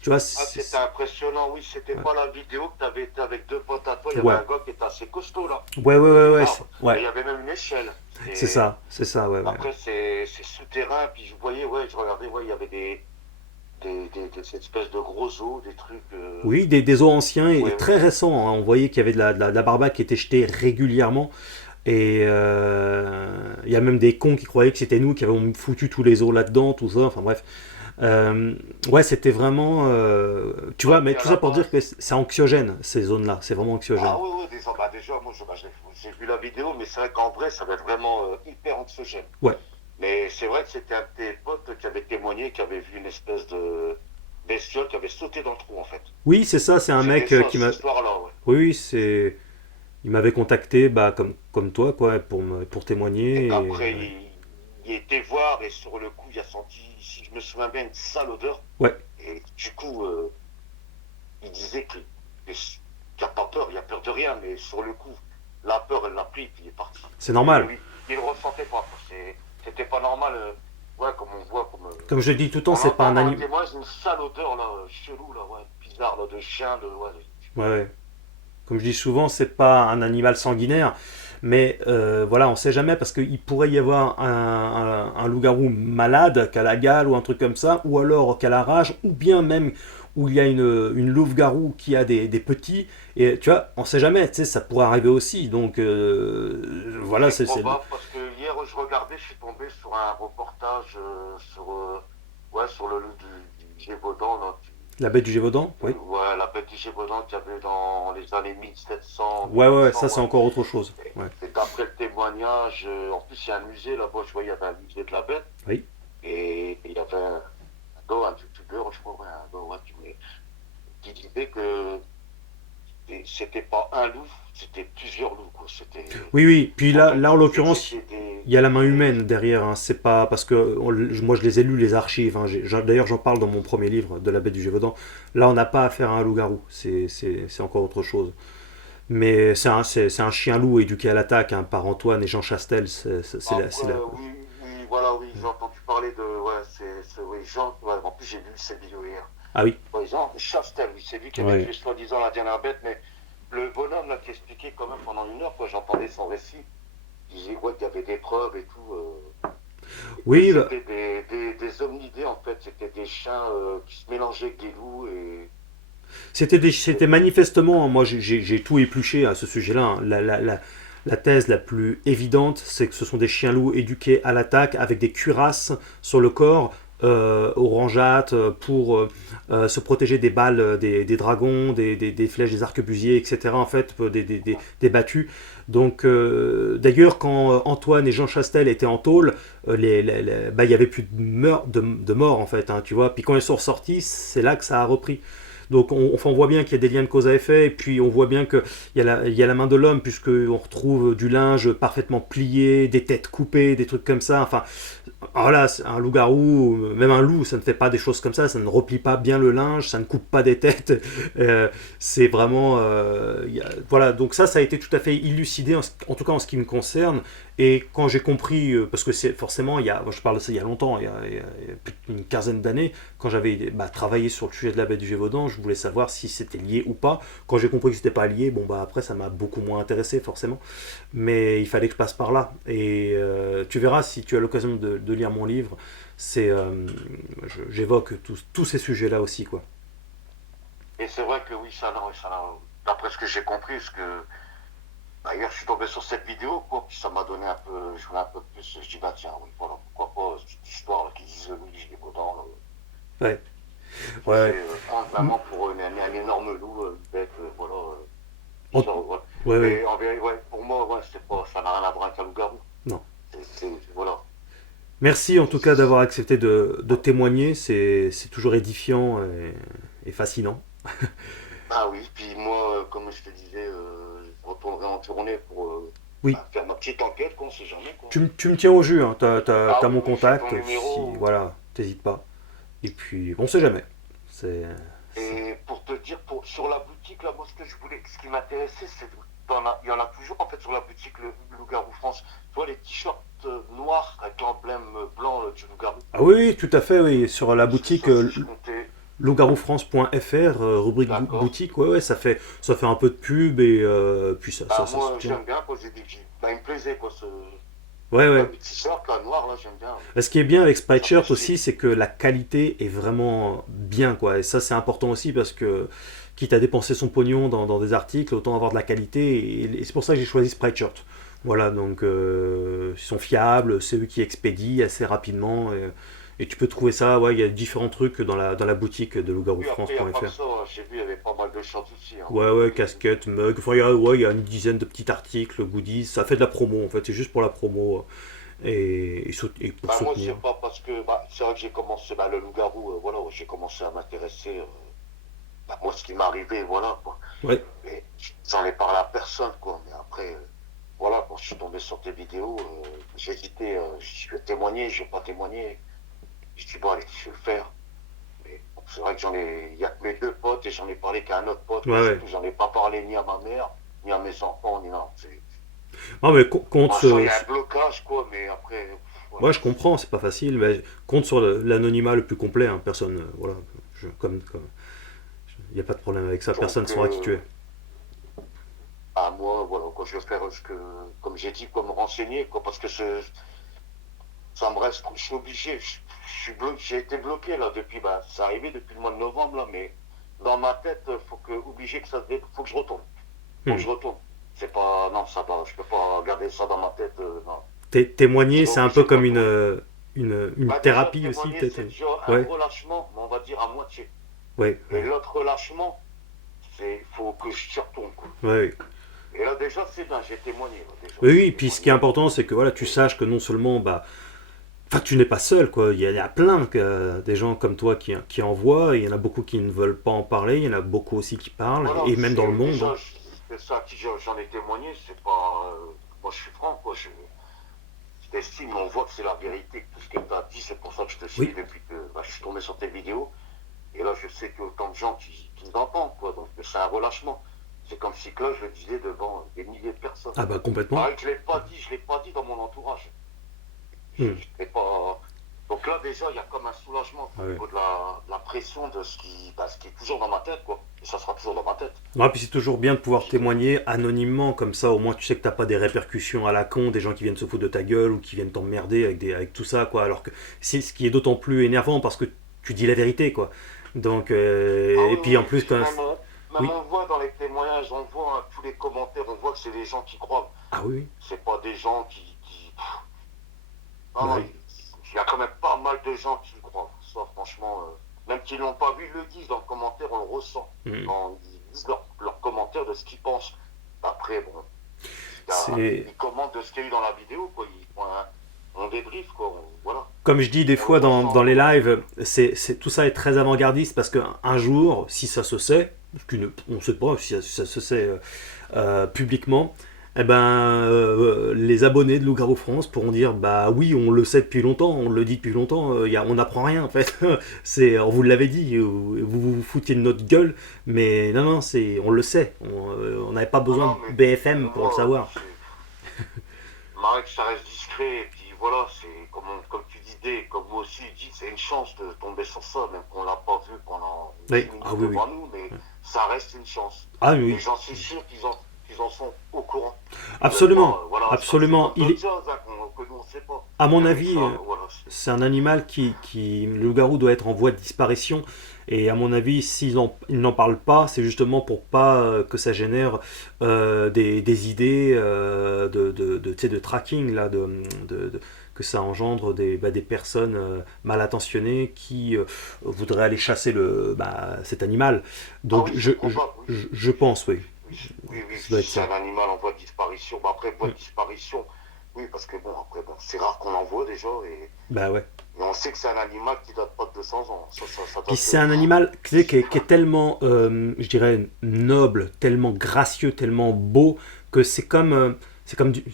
tu vois, Ah, c'était impressionnant, oui, c'était ouais, pas la vidéo que tu avais été avec deux potes à toi, il y avait ouais, un gars qui était assez costaud là, ouais, des ouais, barbes, et ouais, il y avait même une échelle. Et c'est ça, ouais, ouais. après, c'est souterrain, puis je voyais, ouais, je regardais, ouais, il y avait des espèces de gros os, des trucs. Oui, des os anciens et Ouais, très récents, hein. On voyait qu'il y avait de la barbaque qui était jetée régulièrement. Et il y a même des cons qui croyaient que c'était nous qui avions foutu tous les os là-dedans, tout ça. Enfin bref. Ouais, c'était vraiment. Tu ouais, vois, mais puis à tout la ça pour dire base. que c'est anxiogène, ces zones-là. C'est vraiment anxiogène. Ah oui, oui, bah, déjà, moi, j'ai vu la vidéo, mais c'est vrai qu'en vrai, ça va être vraiment hyper anxiogène. Ouais. Mais c'est vrai que c'était un de tes potes qui avait témoigné, qui avait vu une espèce de bestiole qui avait sauté dans le trou, en fait. Oui, c'est ça, c'est un C'était mec ça, qui cette m'a. histoire-là, ouais. Oui, oui, il m'avait contacté, bah, comme toi, quoi, pour Et témoigner. qu'après, il était voir, et sur le coup, il a senti, si je me souviens bien, une sale odeur. Ouais, Et du coup, il disait qu'il n'y a pas peur, il n'y a peur de rien, mais sur le coup, la peur, elle l'a pris, puis il est parti. c'est Mais normal. il le ressentait pas, quoi. C'était pas normal, ouais, comme on voit, Comme je le dis tout le temps, on c'est pas entend un dans le animal. témoignage une sale odeur, là, chelou, là, ouais, bizarre, là, de chien, ouais. Ouais, ouais. Comme je dis souvent, c'est pas un animal sanguinaire, mais voilà, on sait jamais parce qu'il pourrait y avoir un loup-garou malade, qui a la gale ou un truc comme ça, ou alors qui a la rage, ou bien même où il y a une louve-garou qui a des petits, et tu vois, on sait jamais, tu sais, ça pourrait arriver aussi, donc voilà, C'est c'est probable, parce que hier, je regardais, je suis tombé sur un reportage ouais, sur le loup du Gévaudan, là, la bête du Gévaudan, oui. ouais, la bête du Gévaudan qu'il y avait dans les années 1700, Ouais, ouais, ouais, 1800, ça c'est ouais. encore autre chose, ouais. Et d'après le témoignage, en plus, il y a un musée là-bas, je voyais, il y avait un musée de la bête, Oui. et il y avait un gars, un youtubeur, je crois, ouais, un gars, ouais, qui disait que c'était pas un loup, c'était plusieurs loups, quoi. C'était, Oui, oui, puis en fait, là en il disait que l'occurrence, c'était il y a la main humaine derrière, hein. C'est pas parce que moi je les ai lus les archives, hein. D'ailleurs j'en parle dans mon premier livre de la bête du Gévaudan. Là on n'a pas affaire à un loup-garou, c'est encore autre chose. Mais c'est un chien-loup éduqué à l'attaque, hein, par Antoine et Jean Chastel. C'est après, la. oui, oui, voilà, oui, j'ai entendu parler de, ouais, oui, Jean, ouais, en plus, j'ai vu cette vidéo hier. Ah oui, Ouais, Jean Chastel, oui, c'est lui qui avait ouais. tué soi-disant la dernière bête, mais le bonhomme, là, qui expliquait quand même pendant une heure, quoi, j'entendais son récit, il disait, ouais, qu'il y avait des preuves et tout, et que Oui, bah, c'était des homnidés, en fait, c'était des chiens qui se mélangeaient avec des loups, et c'était manifestement, moi j'ai tout épluché à ce sujet-là, hein. la thèse la plus évidente, c'est que ce sont des chiens-loups éduqués à l'attaque avec des cuirasses sur le corps, orangeâtres, pour se protéger des balles des dragons, des flèches, des arquebusiers, etc. En fait, des battus. Donc, d'ailleurs, quand Antoine et Jean Chastel étaient en tôle, bah, il y avait plus de morts, en fait, hein, tu vois. Puis quand ils sont ressortis, c'est là que ça a repris. Donc on voit bien qu'il y a des liens de cause à effet, et puis on voit bien qu'il y a la main de l'homme, puisqu'on retrouve du linge parfaitement plié, des têtes coupées, des trucs comme ça. Enfin, voilà, un loup-garou, même un loup, ça ne fait pas des choses comme ça ne replie pas bien le linge, ça ne coupe pas des têtes. C'est vraiment... voilà, donc ça a été tout à fait élucidé, en tout cas en ce qui me concerne. Et quand j'ai compris, parce que c'est forcément, moi je parle de ça il y a longtemps, il y a plus d'une quinzaine d'années, quand j'avais travaillé sur le sujet de la baie du Gévaudan, je voulais savoir si c'était lié ou pas. Quand j'ai compris que c'était pas lié, bon bah après ça m'a beaucoup moins intéressé forcément, mais il fallait que je passe par là. Et tu verras si tu as l'occasion de lire mon livre, j'évoque tous ces sujets-là aussi, quoi. Et c'est vrai que oui, d'après ce que j'ai compris, parce que d'ailleurs je suis tombé sur cette vidéo, quoi, puis ça m'a donné un peu, je voulais un peu plus, je dis bah tiens, oui, voilà, pourquoi pas cette histoire là, qui disent le loup, je l'ai là. Ouais, C'est ouais, prendre vraiment pour un énorme loup, une bête, voilà. oh, Ouais. ouais, ouais, Mais en vérité, ouais, pour moi, ouais, ça n'a rien à voir avec un loup-garou. non. Voilà. Merci en tout cas d'avoir accepté de témoigner, c'est toujours édifiant et fascinant. Ah oui, puis moi, comme je te disais, je retournerai en tournée pour Oui, faire ma petite enquête, quoi, on sait jamais, quoi. tu me tiens au jus, hein. Ah T'as oui, mon oui, j'ai contact, ton si, numéro. voilà, t'hésites pas. Et puis, on sait jamais. C'est, c'est- Et pour te dire, sur la boutique, là, moi, ce qui m'intéressait, il y en a toujours, en fait, sur la boutique, le Loup-Garou France. Tu vois, les t-shirts noirs avec l'emblème blanc du Loup-Garou. Ah oui, oui, tout à fait, oui. Sur la Parce que boutique ça aussi, je comptais. loup-garou-france.fr, rubrique D'accord. boutique, ouais, ouais, ça fait un peu de pub et puis ça se Moi, tient. j'aime bien, quoi, j'ai dit, il me plaisait, quoi, Ouais, ouais. le t-shirt, là, noir, là, j'aime bien. Ce qui est bien avec Ça fait Spreadshirt style. aussi, c'est que la qualité est vraiment bien, quoi. Et ça, c'est important aussi parce que, quitte à dépenser son pognon dans des articles, autant avoir de la qualité. Et c'est pour ça que j'ai choisi Spreadshirt. Voilà, donc ils sont fiables, c'est eux qui expédient assez rapidement. Et tu peux trouver ça, ouais, il y a différents trucs dans la boutique de Oui, après, il n'y a pas que loup-garou-france.fr. ça, hein. J'ai vu, il y avait pas mal de shirts aussi, hein. Ouais, ouais, casquette, mug, enfin, il y a une dizaine de petits articles, goodies. Ça fait de la promo, en fait, c'est juste pour la promo et pour Moi, soutenir. c'est pas parce que, c'est vrai que j'ai commencé, le loup-garou, voilà, j'ai commencé à m'intéresser, moi, ce qui m'est arrivé, voilà, quoi. Ouais. Mais j'en ai parlé à personne, quoi. Mais après, voilà, quand je suis tombé sur tes vidéos, j'ai hésité, je vais témoigner, je vais pas témoigner. Je dis, bon, allez, je vais le faire. Mais bon, c'est vrai que il y a que mes deux potes et j'en ai parlé qu'à un autre pote, Ouais, mais ouais. surtout, j'en ai pas parlé ni à ma mère, ni à mes enfants, ni non. Non, mais compte Pour l'instant, il y sur. a un blocage, quoi, mais après, voilà. Ouais, je comprends, c'est pas facile, mais compte sur l'anonymat le plus complet, hein. Personne, voilà, il n'y a pas de problème avec ça, personne ne Donc, saura qui tu es. à moi, voilà, quand je vais faire comme j'ai dit, comme me renseigner, quoi, parce que ça me reste, je suis obligé, j'ai été bloqué, là, depuis, c'est arrivé depuis le mois de novembre, là, mais dans ma tête, obligé que faut que je retourne. Faut que Hmm. je retourne. C'est pas, non, ça va, je peux pas garder ça dans ma tête, non. Je Témoigner, suis c'est un peu obligé de comme retourner. une Déjà, thérapie aussi, témoigner, peut-être. c'est déjà un Ouais, relâchement, mais on va dire à moitié. ouais, Et l'autre relâchement, faut que je t'y retourne, quoi. ouais, ouais. Et là, déjà, c'est bien, j'ai témoigné, là, déjà, Oui, j'ai oui, puis ce qui est témoigné. important, c'est que voilà, tu saches que non seulement, enfin, tu n'es pas seul, quoi. Il y a plein des gens comme toi qui envoient, et il y en a beaucoup qui ne veulent pas en parler, il y en a beaucoup aussi qui parlent, Voilà, et même dans le monde, hein. déjà, c'est ça à qui j'en ai témoigné, c'est pas. Moi, je suis franc, quoi. Je t'estime, on voit que c'est la vérité. Tout ce que tu as dit, c'est pour ça que je te suis Oui, depuis que je suis tombé sur tes vidéos. Et là, je sais qu'il y a autant de gens qui nous entendent, quoi. Donc, c'est un relâchement. C'est comme si que là, je le disais devant des milliers de personnes. ah bah complètement. Pareil que je l'ai pas dit dans mon entourage. Hmm. Je l'ai pas. Donc là, déjà, il y a comme un soulagement Ah au ouais. niveau de la pression de ce qui est toujours dans ma tête, quoi. Et ça sera toujours dans ma tête. Ouais, puis c'est toujours bien de pouvoir témoigner anonymement, comme ça au moins tu sais que t'as pas des répercussions à la con, des gens qui viennent se foutre de ta gueule ou qui viennent t'emmerder avec tout ça, quoi. Alors que c'est ce qui est d'autant plus énervant parce que tu dis la vérité, quoi. Donc, Ah et oui, puis oui, en et plus, puis quand. même, même Oui. on voit dans les témoignages, on voit tous les commentaires, on voit que c'est des gens qui croient. Ah oui, oui. C'est pas des gens Non, Bah non, oui. il y a quand même pas mal de gens qui y croient. Ça, franchement, même qu'ils l'ont pas vu, ils le disent dans le commentaire, on le ressent. Mm. Quand ils disent leur commentaire de ce qu'ils pensent. Après, bon, C'est ils commentent de ce qu'il y a eu dans la vidéo, quoi. Ils font on débrief, quoi. Voilà. comme je dis des On fois le ressent. dans les lives, tout ça est très avant-gardiste parce qu'un jour, si ça se sait, parce on ne sait pas si ça se sait publiquement, eh ben, les abonnés de Loup-Garou France pourront dire bah oui, on le sait depuis longtemps, on le dit depuis longtemps, on n'apprend rien en fait. On vous l'avait dit, vous foutiez de notre gueule, mais non, non, on le sait, on n'avait pas Non, besoin non, de mais BFM pour le moi, savoir. Marek, ça reste discret, et puis voilà, c'est comme tu disais, comme moi aussi, je dis, c'est une chance de tomber sur ça, même qu'on l'a pas vu pendant 10 Oui. minutes Ah oui, oui. devant nous, mais ça reste une chance. Ah Et oui, j'en suis sûr qu'ils en sont au courant. absolument, Voilà, absolument. c'est comme d'autres choses que nous on sait pas. À mon Mais avis, ça, voilà, c'est un animal le loup-garou doit être en voie de disparition. Et à mon avis, ils n'en parlent pas, c'est justement pour pas que ça génère des idées tu sais, de tracking, là, que ça engendre des personnes mal intentionnées qui voudraient aller chasser cet animal. Donc oui, c'est probable, oui. je pense, oui. Oui, Ça doit être c'est ça. un animal en voie de disparition. Bah, après, voie Mm. de disparition, oui, parce que bon, après, bon, c'est rare qu'on en voit déjà, Bah ouais. et on sait que c'est un animal qui date pas de 200 ans. Ça Puis date c'est de... un animal tu sais, qui est tellement, je dirais, noble, tellement gracieux, tellement beau, que c'est comme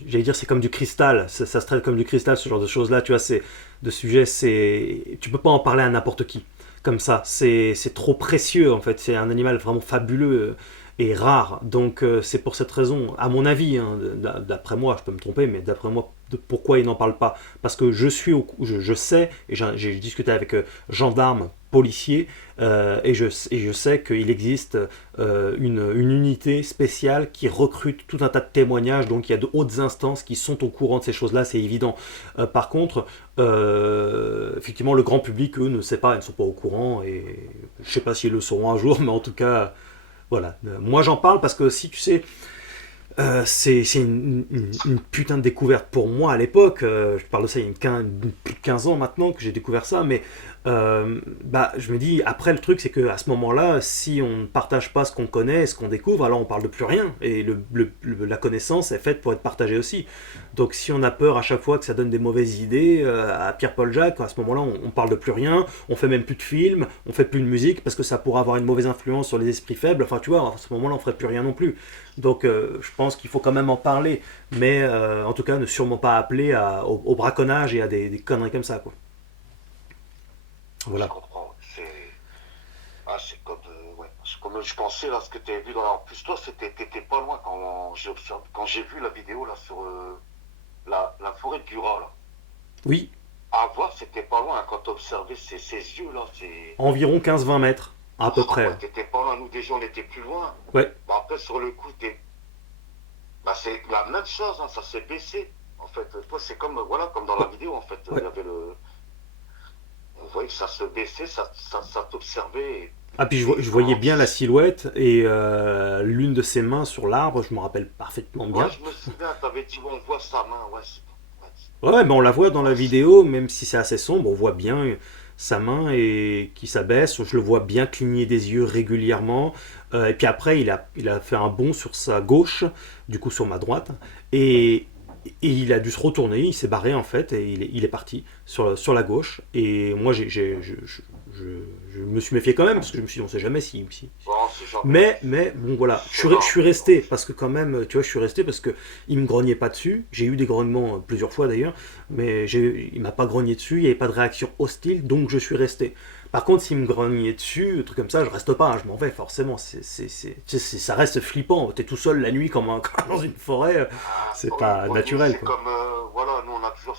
j'allais dire, c'est comme du cristal. Ça se traite comme du cristal, ce genre de choses-là. Tu vois, de sujets, tu peux pas en parler à n'importe qui. Comme ça, c'est trop précieux en fait. C'est un animal vraiment fabuleux et rare. Donc c'est pour cette raison, à mon avis, hein, d'après moi, je peux me tromper, mais d'après moi, pourquoi ils n'en parlent pas? Parce que je sais, et j'ai discuté avec gendarmes, policiers, et je sais qu'il existe une unité spéciale qui recrute tout un tas de témoignages, donc il y a de hautes instances qui sont au courant de ces choses-là, c'est évident. Par contre, effectivement, le grand public, eux, ne sait pas, ils ne sont pas au courant, et je ne sais pas s'ils le sauront un jour, mais en tout cas, voilà. Moi, j'en parle parce que si tu sais, c'est une putain de découverte pour moi à l'époque. Je parle de ça il y a plus de 15 ans maintenant que j'ai découvert ça, mais je me dis, après le truc c'est qu'à ce moment-là, si on ne partage pas ce qu'on connaît, ce qu'on découvre, alors on parle de plus rien. Et la connaissance est faite pour être partagée aussi. Donc si on a peur à chaque fois que ça donne des mauvaises idées à Pierre-Paul Jacques, à ce moment-là on parle de plus rien, on fait même plus de films, on fait plus de musique parce que ça pourrait avoir une mauvaise influence sur les esprits faibles. Enfin tu vois, à ce moment-là on ferait plus rien non plus. Donc je pense qu'il faut quand même en parler, mais en tout cas ne sûrement pas appeler au braconnage et à des conneries comme ça, quoi. Je Voilà. comprends. C'est comme, ouais. C'est comme je pensais, là, ce que tu as vu dans... En plus, toi, t'étais pas loin quand j'ai vu la vidéo, là, sur la forêt de Gura, là. Oui, À voir, c'était pas loin, hein, quand tu observais ses yeux, là, c'est... environ 15-20 mètres, à peu Ah, près. ouais, t'étais pas loin, nous déjà on était plus loin. Ouais, Bah, après sur le coup, c'est la même chose, hein, ça s'est baissé. En fait, toi c'est comme voilà, comme dans la vidéo en fait, ouais. il y avait on voyait que ça se baissait, ça t'observait. Ah, puis je voyais bien la silhouette et l'une de ses mains sur l'arbre, je me rappelle parfaitement Ouais, bien. je me souviens, t'avais dit ouais, on voit sa main, ouais, Ouais, mais on la voit dans la vidéo, même si c'est assez sombre, on voit bien sa main qui s'abaisse, je le vois bien cligner des yeux régulièrement, et puis après il a fait un bond sur sa gauche, du coup sur ma droite, et, et il a dû se retourner, il s'est barré en fait, et il est parti sur la gauche, et moi je me suis méfié quand même, parce que je me suis dit on sait jamais si. bon, c'est genre, Mais bon voilà, je suis resté parce que quand même, tu vois, je suis resté parce que il me grognait pas dessus. J'ai eu des grognements plusieurs fois d'ailleurs, mais il m'a pas grogné dessus, il n'y avait pas de réaction hostile, donc je suis resté. Par contre, s'il me grognait dessus, un truc comme ça, je reste pas, hein, je m'en vais forcément. Ça reste flippant. T'es tout seul la nuit comme dans une forêt, c'est ouais, pas ouais, naturel c'est quoi. comme, voilà, nous on a toujours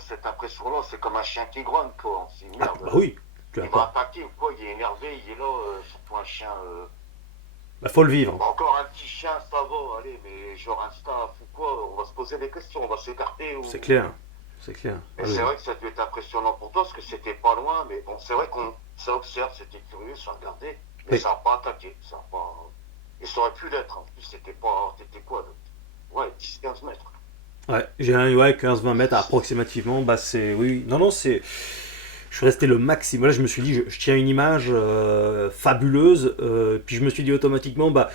cette impression-là, c'est comme un chien qui grogne, quoi. On se dit, Ah merde, bah oui, tu il as va pas. attaquer ou quoi, il est énervé, il est là, surtout un chien. Bah faut le vivre. Bah, encore un petit chien, ça va, allez, mais genre un staff ou quoi, on va se poser des questions, on va s'écarter. C'est clair, c'est clair. Et Ah c'est oui. vrai que ça devait être impressionnant pour toi, parce que c'était pas loin, mais bon, c'est vrai qu'on ça observe, c'était curieux, ça regardait. Mais Oui. ça n'a pas attaqué. Ça a pas... Et ça aurait pu l'être. En plus, c'était quoi ouais, 10-15 mètres. Ouais, j'ai un ouais, 15-20 mètres approximativement. Bah, c'est. Oui, oui. Non, non, c'est. Je suis resté le maximum. Là, je me suis dit, je tiens une image fabuleuse. Puis je me suis dit automatiquement, bah,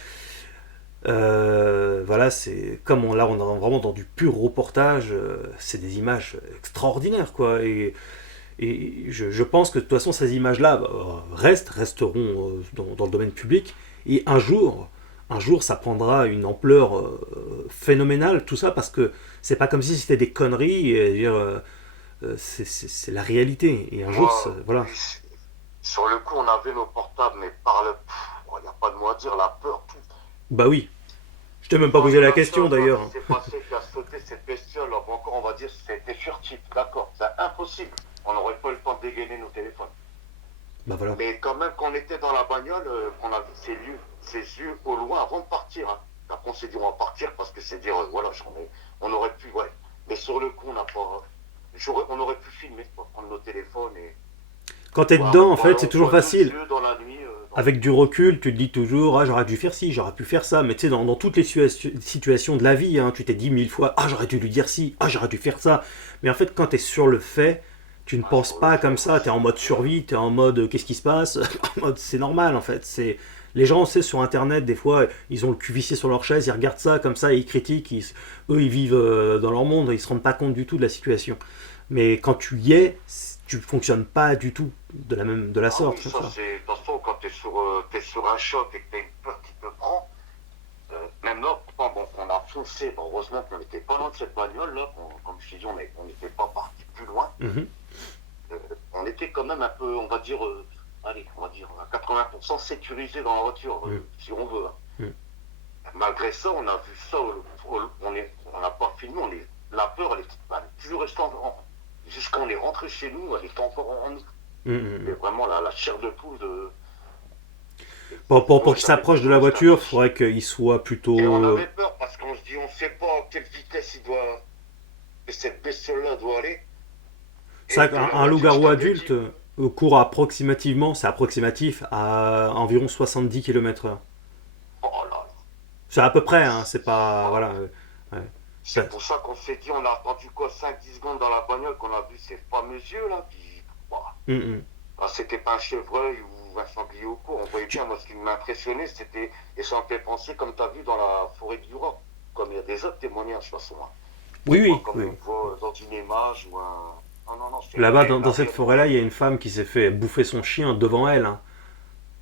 voilà, c'est comme là, on est vraiment dans du pur reportage. C'est des images extraordinaires, quoi. Et je pense que de toute façon, ces images-là bah, resteront dans le domaine public. Et un jour, ça prendra une ampleur phénoménale, tout ça, parce que c'est pas comme si c'était des conneries. C'est la réalité. Et un jour, Moi, voilà. sur le coup, on avait nos portables, mais par le. Il n'y a pas de mot à dire, la peur, tout. Bah oui. Je t'ai même pas posé Imagine la comme ça, question quoi, d'ailleurs. qui s'est passé, qui a sauté cette bestiole, alors encore, on va dire, c'était furtif, d'accord, c'est impossible. On n'aurait pas eu le temps de dégainer nos téléphones. Bah voilà. Mais quand même, quand on était dans la bagnole, qu'on a vu ses yeux au loin avant de partir. Hein. Après, on s'est dit, on va partir parce que c'est dire, voilà, on aurait pu, ouais. Mais sur le coup, on n'a pas. On aurait pu filmer, quoi, prendre nos téléphones et Quand t'es voir, dedans, en fait, on c'est toujours voit nos facile. yeux dans la nuit. Avec du recul, tu te dis toujours, ah, j'aurais dû faire ci, j'aurais pu faire ça. Mais tu sais, dans toutes les situations de la vie, hein, tu t'es dit 1000 fois, ah, j'aurais dû lui dire ci, ah, j'aurais dû faire ça. Mais en fait, quand t'es sur le fait, tu ne penses sur le pas fait, comme ça, t'es en mode survie, t'es en mode qu'est-ce qui se passe. En mode c'est normal en fait. Les gens, on sait, sur internet, des fois, ils ont le cul vissé sur leur chaise, ils regardent ça comme ça, ils critiquent, eux ils vivent dans leur monde, ils se rendent pas compte du tout de la situation. Mais quand tu y es, tu fonctionnes pas du tout de la Ah oui, sorte. ça Ça. c'est. De toute façon, quand t'es sur un choc et que t'as une peur qui te prend, même là, bon, on a foncé, bon, heureusement qu'on n'était pas loin de cette bagnole là, comme je te dis, on n'était pas parti plus loin. Mhm. On était quand même un peu, on va dire, allez, on va dire à 80% sécurisé dans la voiture, si on veut. Hein. Mhm. Malgré ça, on a vu ça, on n'a pas filmé, la peur, elle est toujours restée jusqu'à on est rentré chez nous, elle était encore en nous. Mhm. Mais vraiment la chair de poule de. Pour qu'il s'approche de la voiture, il faudrait qu'il soit plutôt. Et on avait peur parce qu'on se dit, on ne sait pas à quelle vitesse que cette bestiole-là doit aller. C'est vrai qu'un loup-garou adulte court approximativement, c'est approximatif, à environ 70 km/h. Oh là là. C'est à peu près, hein, c'est pas. Voilà. Ouais. C'est pour ça qu'on s'est dit, on a attendu quoi, 5-10 secondes dans la bagnole, qu'on a vu ces fameux yeux là. Puis, bah, c'était pas un chevreuil ou un sanglier ou quoi. On voyait bien, moi ce qui m'impressionnait, c'était, et ça me fait penser, comme tu as vu dans la forêt du Jura, comme il y a des autres témoignages de toute façon. Hein. Oui, oui. Comme on voit dans une image ou un. Non, non, Là-bas, dans cette forêt-là, il y a une femme qui s'est fait bouffer son chien devant elle, hein,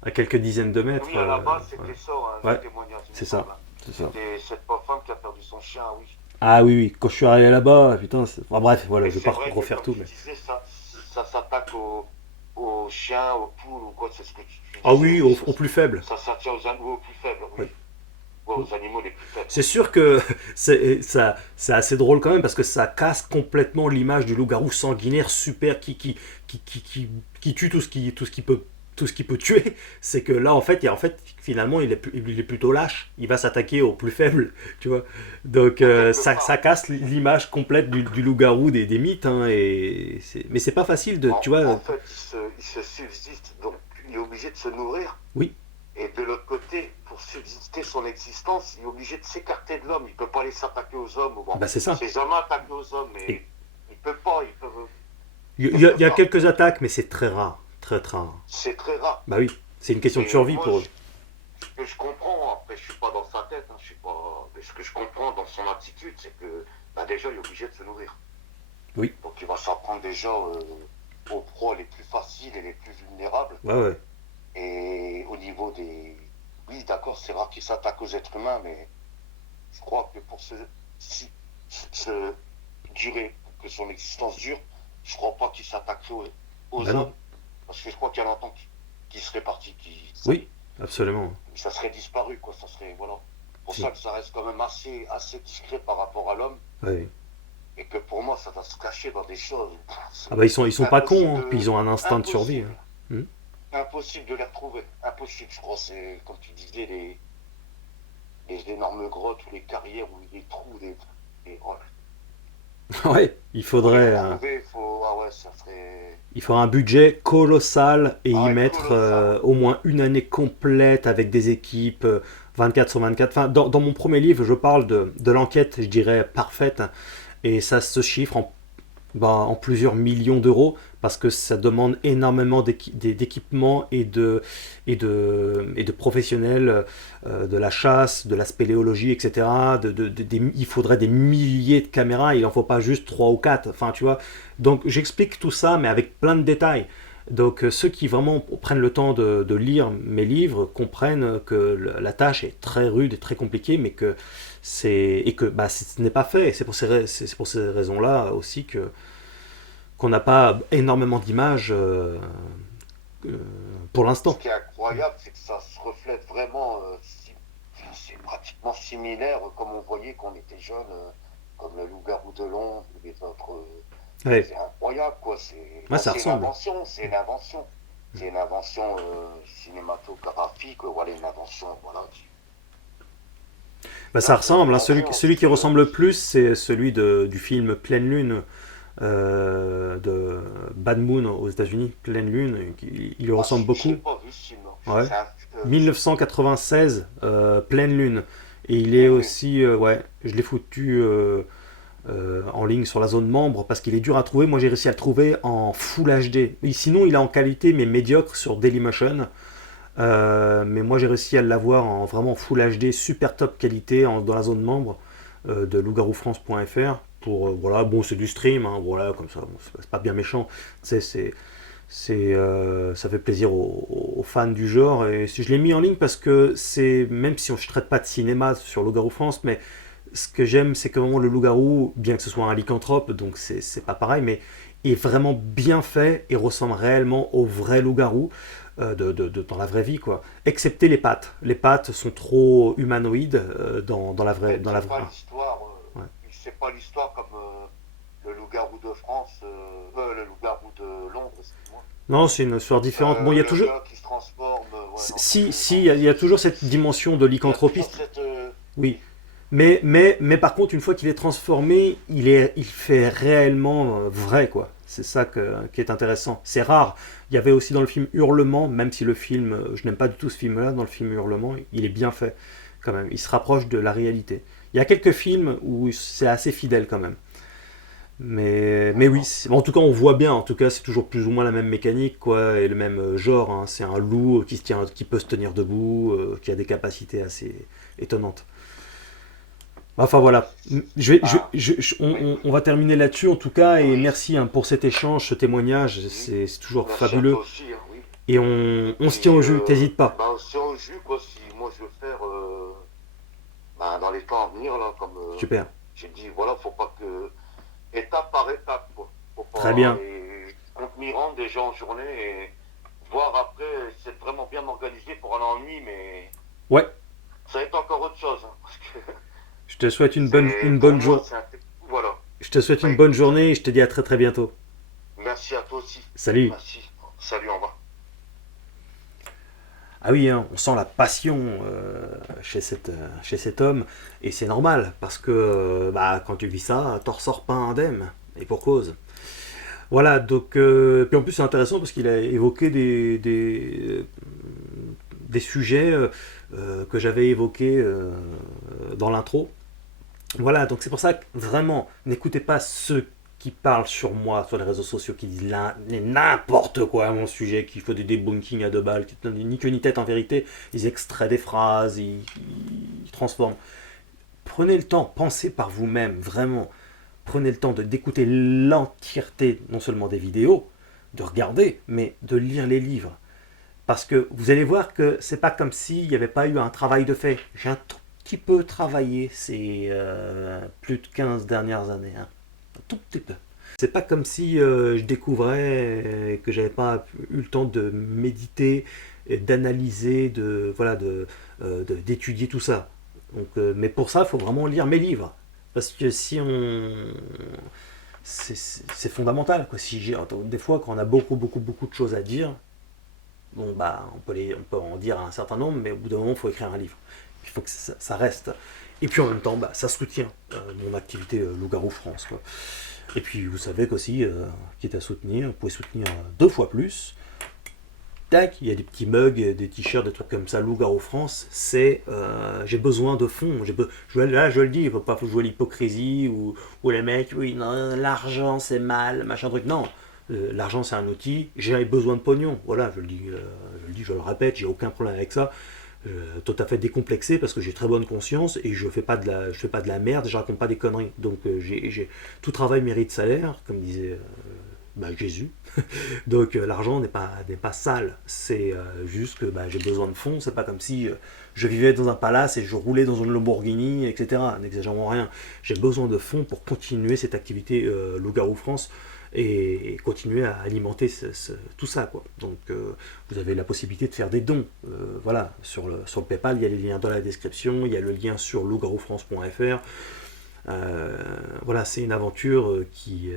à quelques dizaines de mètres. Oui, à la base, c'était ouais. ça, hein, Ouais, le témoignage. c'est ça. C'est ça. C'était cette pauvre femme qui a perdu son chien, oui. Ah oui, oui, quand je suis arrivé là-bas, putain, enfin, bref, voilà, Et je vais c'est pas vrai que, refaire comme tout. tu Mais... disais, ça s'attaque aux chiens, aux poules, ou quoi, c'est ce que tu Ah disais. oui, Oui, aux plus faibles. ça s'attire aux animaux plus faibles, oui. Ouais. Ouais, aux animaux les plus faibles. C'est sûr que c'est assez drôle quand même parce que ça casse complètement l'image du loup-garou sanguinaire super qui tue tout ce qui peut tuer. C'est que là en fait, finalement il est plutôt lâche. Il va s'attaquer aux plus faibles, tu vois. Donc ça casse l'image complète du loup-garou des mythes. Hein, mais c'est pas facile de, tu vois. En fait, il se subsiste, donc il est obligé de se nourrir. Oui. Et de l'autre côté, pour subsister son existence, il est obligé de s'écarter de l'homme. Il ne peut pas aller s'attaquer aux hommes. Bon, Bah c'est ça. il ne s'est jamais attaqué aux hommes, mais il ne peut pas. Il y a quelques attaques, mais c'est très rare. Très très rare. C'est très rare. Bah oui, c'est une question de Et survie moi, pour eux. Ce que je comprends, après je suis pas dans sa tête, hein, je suis pas. Mais ce que je comprends dans son attitude, c'est que bah, déjà il est obligé de se nourrir. Oui. Donc il va s'en prendre déjà aux proies les plus faciles et les plus vulnérables. Ouais, ouais. Et au niveau des. Oui, d'accord, c'est rare qu'il s'attaque aux êtres humains, mais je crois que pour durer, pour que son existence dure, je crois pas qu'il s'attaquerait aux Bah hommes. non. Parce que je crois qu'il y a longtemps qu'il serait parti. Oui, absolument. Ça serait disparu, quoi. Ça serait. Voilà. C'est pour Si. ça que ça reste quand même assez discret par rapport à l'homme. Ouais. Et que pour moi, ça va se cacher dans des choses. Ah bah ils sont pas cons, hein, puis ils ont un instinct de survie. Hein. Impossible de les retrouver. Impossible, je crois. C'est, comme tu disais, les énormes grottes ou les carrières ou les trous. Oh, Ouais, Pour les retrouver, ah ouais, il faudra un budget colossal et ah y ouais, mettre colossal, ouais. au moins une année complète avec des équipes 24 sur 24. Enfin, dans mon premier livre, je parle de l'enquête, je dirais, parfaite. Et ça se chiffre en plusieurs millions d'euros parce que ça demande énormément d'équipements et de professionnels de la chasse, de la spéléologie, etc. Il faudrait des milliers de caméras, il n'en faut pas juste 3 ou 4. Enfin, tu vois. Donc j'explique tout ça, mais avec plein de détails. Donc ceux qui vraiment prennent le temps de lire mes livres comprennent que la tâche est très rude et très compliquée, mais que et que bah, ce n'est pas fait. C'est pour ces raisons-là aussi que qu'on n'a pas énormément d'images euh, pour Ce l'instant. qui est incroyable, c'est que ça se reflète vraiment, enfin, c'est pratiquement similaire, comme on voyait quand on était jeune, comme le Loup-garou de Londres ou les autres. Ouais, C'est incroyable, quoi. C'est ouais, bon, ça c'est une ressemble. invention, c'est une invention. C'est une invention cinématographique, voilà, une invention, voilà. Bah, ça Là, ressemble, hein. après, Celui qui ressemble le plus, c'est celui du film Pleine Lune de Bad Moon aux États-Unis. Pleine Lune, il lui ah, ressemble je l'ai beaucoup. pas vu ce film, hein. Ouais. C'est un, 1996, Pleine Lune. Et il est Pleine Lune. aussi, ouais, je l'ai foutu en ligne sur la zone membre parce qu'il est dur à trouver. Moi, j'ai réussi à le trouver en Full HD. Et sinon, il est en qualité mais médiocre sur Dailymotion. Mais moi, j'ai réussi à l'avoir en vraiment Full HD, super top qualité dans la zone membre de loup-garou-france.fr. Pour voilà, bon, c'est du stream, hein, voilà, comme ça, bon, c'est pas bien méchant. Tu sais, ça fait plaisir aux fans du genre. Et si je l'ai mis en ligne parce que c'est, même si je traite pas de cinéma sur Loup-garou France, mais ce que j'aime, c'est que vraiment le loup-garou, bien que ce soit un lycanthrope, donc c'est pas pareil, mais est vraiment bien fait et ressemble réellement au vrai loup-garou dans la vraie vie, quoi. Excepté les pattes. Les pattes sont trop humanoïdes Mais dans la c'est vraie. pas l'histoire, Ouais. c'est pas l'histoire comme le loup-garou de France, le loup-garou de Londres, excuse-moi. Non, c'est une histoire différente. Bon, il y a Le toujours. gars qui se transforme, ouais, non, Si, si, non, il y a toujours cette dimension de il y a toujours lycanthropiste. cette, Oui, mais par contre, une fois qu'il est transformé, il fait réellement vrai, quoi. C'est ça qui est intéressant. C'est rare. Il y avait aussi dans le film Hurlement, même si le film, je n'aime pas du tout ce film-là, dans le film Hurlement, il est bien fait, quand même. Il se rapproche de la réalité. Il y a quelques films où c'est assez fidèle, quand même. Mais oui, d'accord. en tout cas, on voit bien. En tout cas, c'est toujours plus ou moins la même mécanique, quoi, et le même genre, hein. C'est un loup qui peut se tenir debout, qui a des capacités assez étonnantes. Enfin voilà, Ah, oui, on va terminer là-dessus en tout cas, et oui, merci hein, pour cet échange, ce témoignage, oui. c'est toujours Merci à toi fabuleux. aussi, hein, oui. Et Et on se tient puis, au jus, t'hésites pas. bah, si on joue, quoi, si moi je veux faire, bah, dans les temps à venir, là, comme Super, j'ai dit, voilà, faut pas que, étape par étape, quoi. Faut très pas, bien. et je compte m'y rendre déjà en journée et voir après, c'est vraiment bien m'organiser pour aller en nuit, mais Ouais, ça va être encore autre chose, hein, parce que je te souhaite c'est, une pour bonne moi, journée. voilà. Je te souhaite Bah une bonne écoute, journée et je te dis à très très bientôt. merci à toi aussi. Salut. Merci. Salut, au revoir. Ah oui, hein, on sent la passion chez cet homme, et c'est normal, parce que bah, quand tu vis ça, t'en ressors pas indemne, et pour cause. Voilà, donc, puis en plus c'est intéressant parce qu'il a évoqué des sujets que j'avais évoqués dans l'intro. Voilà, donc c'est pour ça que vraiment, n'écoutez pas ceux qui parlent sur moi sur les réseaux sociaux, qui disent n'importe quoi à mon sujet, qu'il faut des debunking à deux balles, qui donnent ni queue ni tête en vérité. Ils extraient des phrases, ils transforment. Prenez le temps, pensez par vous-même, vraiment. Prenez le temps d'écouter l'entièreté, non seulement des vidéos, de regarder, mais de lire les livres. Parce que vous allez voir que c'est pas comme s'il n'y avait pas eu un travail de fait. J'ai un tout petit peu travaillé ces plus de 15 dernières années. Hein. Un tout petit peu. C'est pas comme si je découvrais et que j'avais pas eu le temps de méditer, et d'analyser, d'étudier tout ça. Donc, mais pour ça, il faut vraiment lire mes livres. Parce que si on. C'est fondamental. Quoi. Des fois, quand on a beaucoup de choses à dire, bon, bah, on peut en dire un certain nombre, mais au bout d'un moment, il faut écrire un livre. Il faut que ça reste. Et puis en même temps, ça soutient mon activité Loup-Garou France, quoi. Et puis vous savez qu'aussi, quitte à soutenir, vous pouvez soutenir 2 fois plus. Tac, il y a des petits mugs, des t-shirts, des trucs comme ça, Loup-Garou France, c'est j'ai besoin de fonds. Là, je le dis, il ne faut pas jouer l'hypocrisie ou les mecs, oui, non, l'argent c'est mal, machin truc. Non, l'argent c'est un outil, j'ai besoin de pognon. Voilà, je le dis, je le répète, j'ai aucun problème avec ça. Tout à fait décomplexé parce que j'ai très bonne conscience et je fais pas de la merde, je raconte pas des conneries. Donc tout travail mérite salaire, comme disait Jésus. Donc l'argent n'est pas sale, c'est juste que j'ai besoin de fonds. C'est pas comme si je vivais dans un palace et je roulais dans une Lamborghini, etc. N'exagérons rien. J'ai besoin de fonds pour continuer cette activité Loup-Garou France et continuer à alimenter tout ça, quoi. Donc vous avez la possibilité de faire des dons. Voilà, sur le PayPal, il y a les liens dans la description, il y a le lien sur loup-garoufrance.fr. Voilà, c'est une aventure qui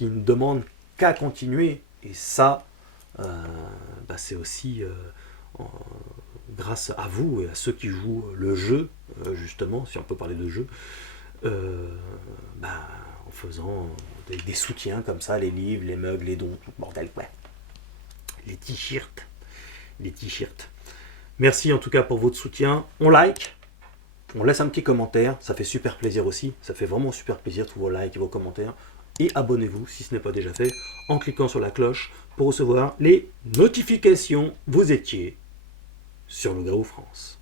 ne demande qu'à continuer. Et ça, c'est aussi grâce à vous et à ceux qui jouent le jeu, justement, si on peut parler de jeu, en faisant des soutiens comme ça, les livres, les mugs, les dons, tout le bordel, ouais. Les t-shirts. Merci en tout cas pour votre soutien. On like, on laisse un petit commentaire, ça fait super plaisir aussi. Ça fait vraiment super plaisir, tous vos likes et vos commentaires. Et abonnez-vous si ce n'est pas déjà fait en cliquant sur la cloche pour recevoir les notifications. Vous étiez sur Loup-Garou France.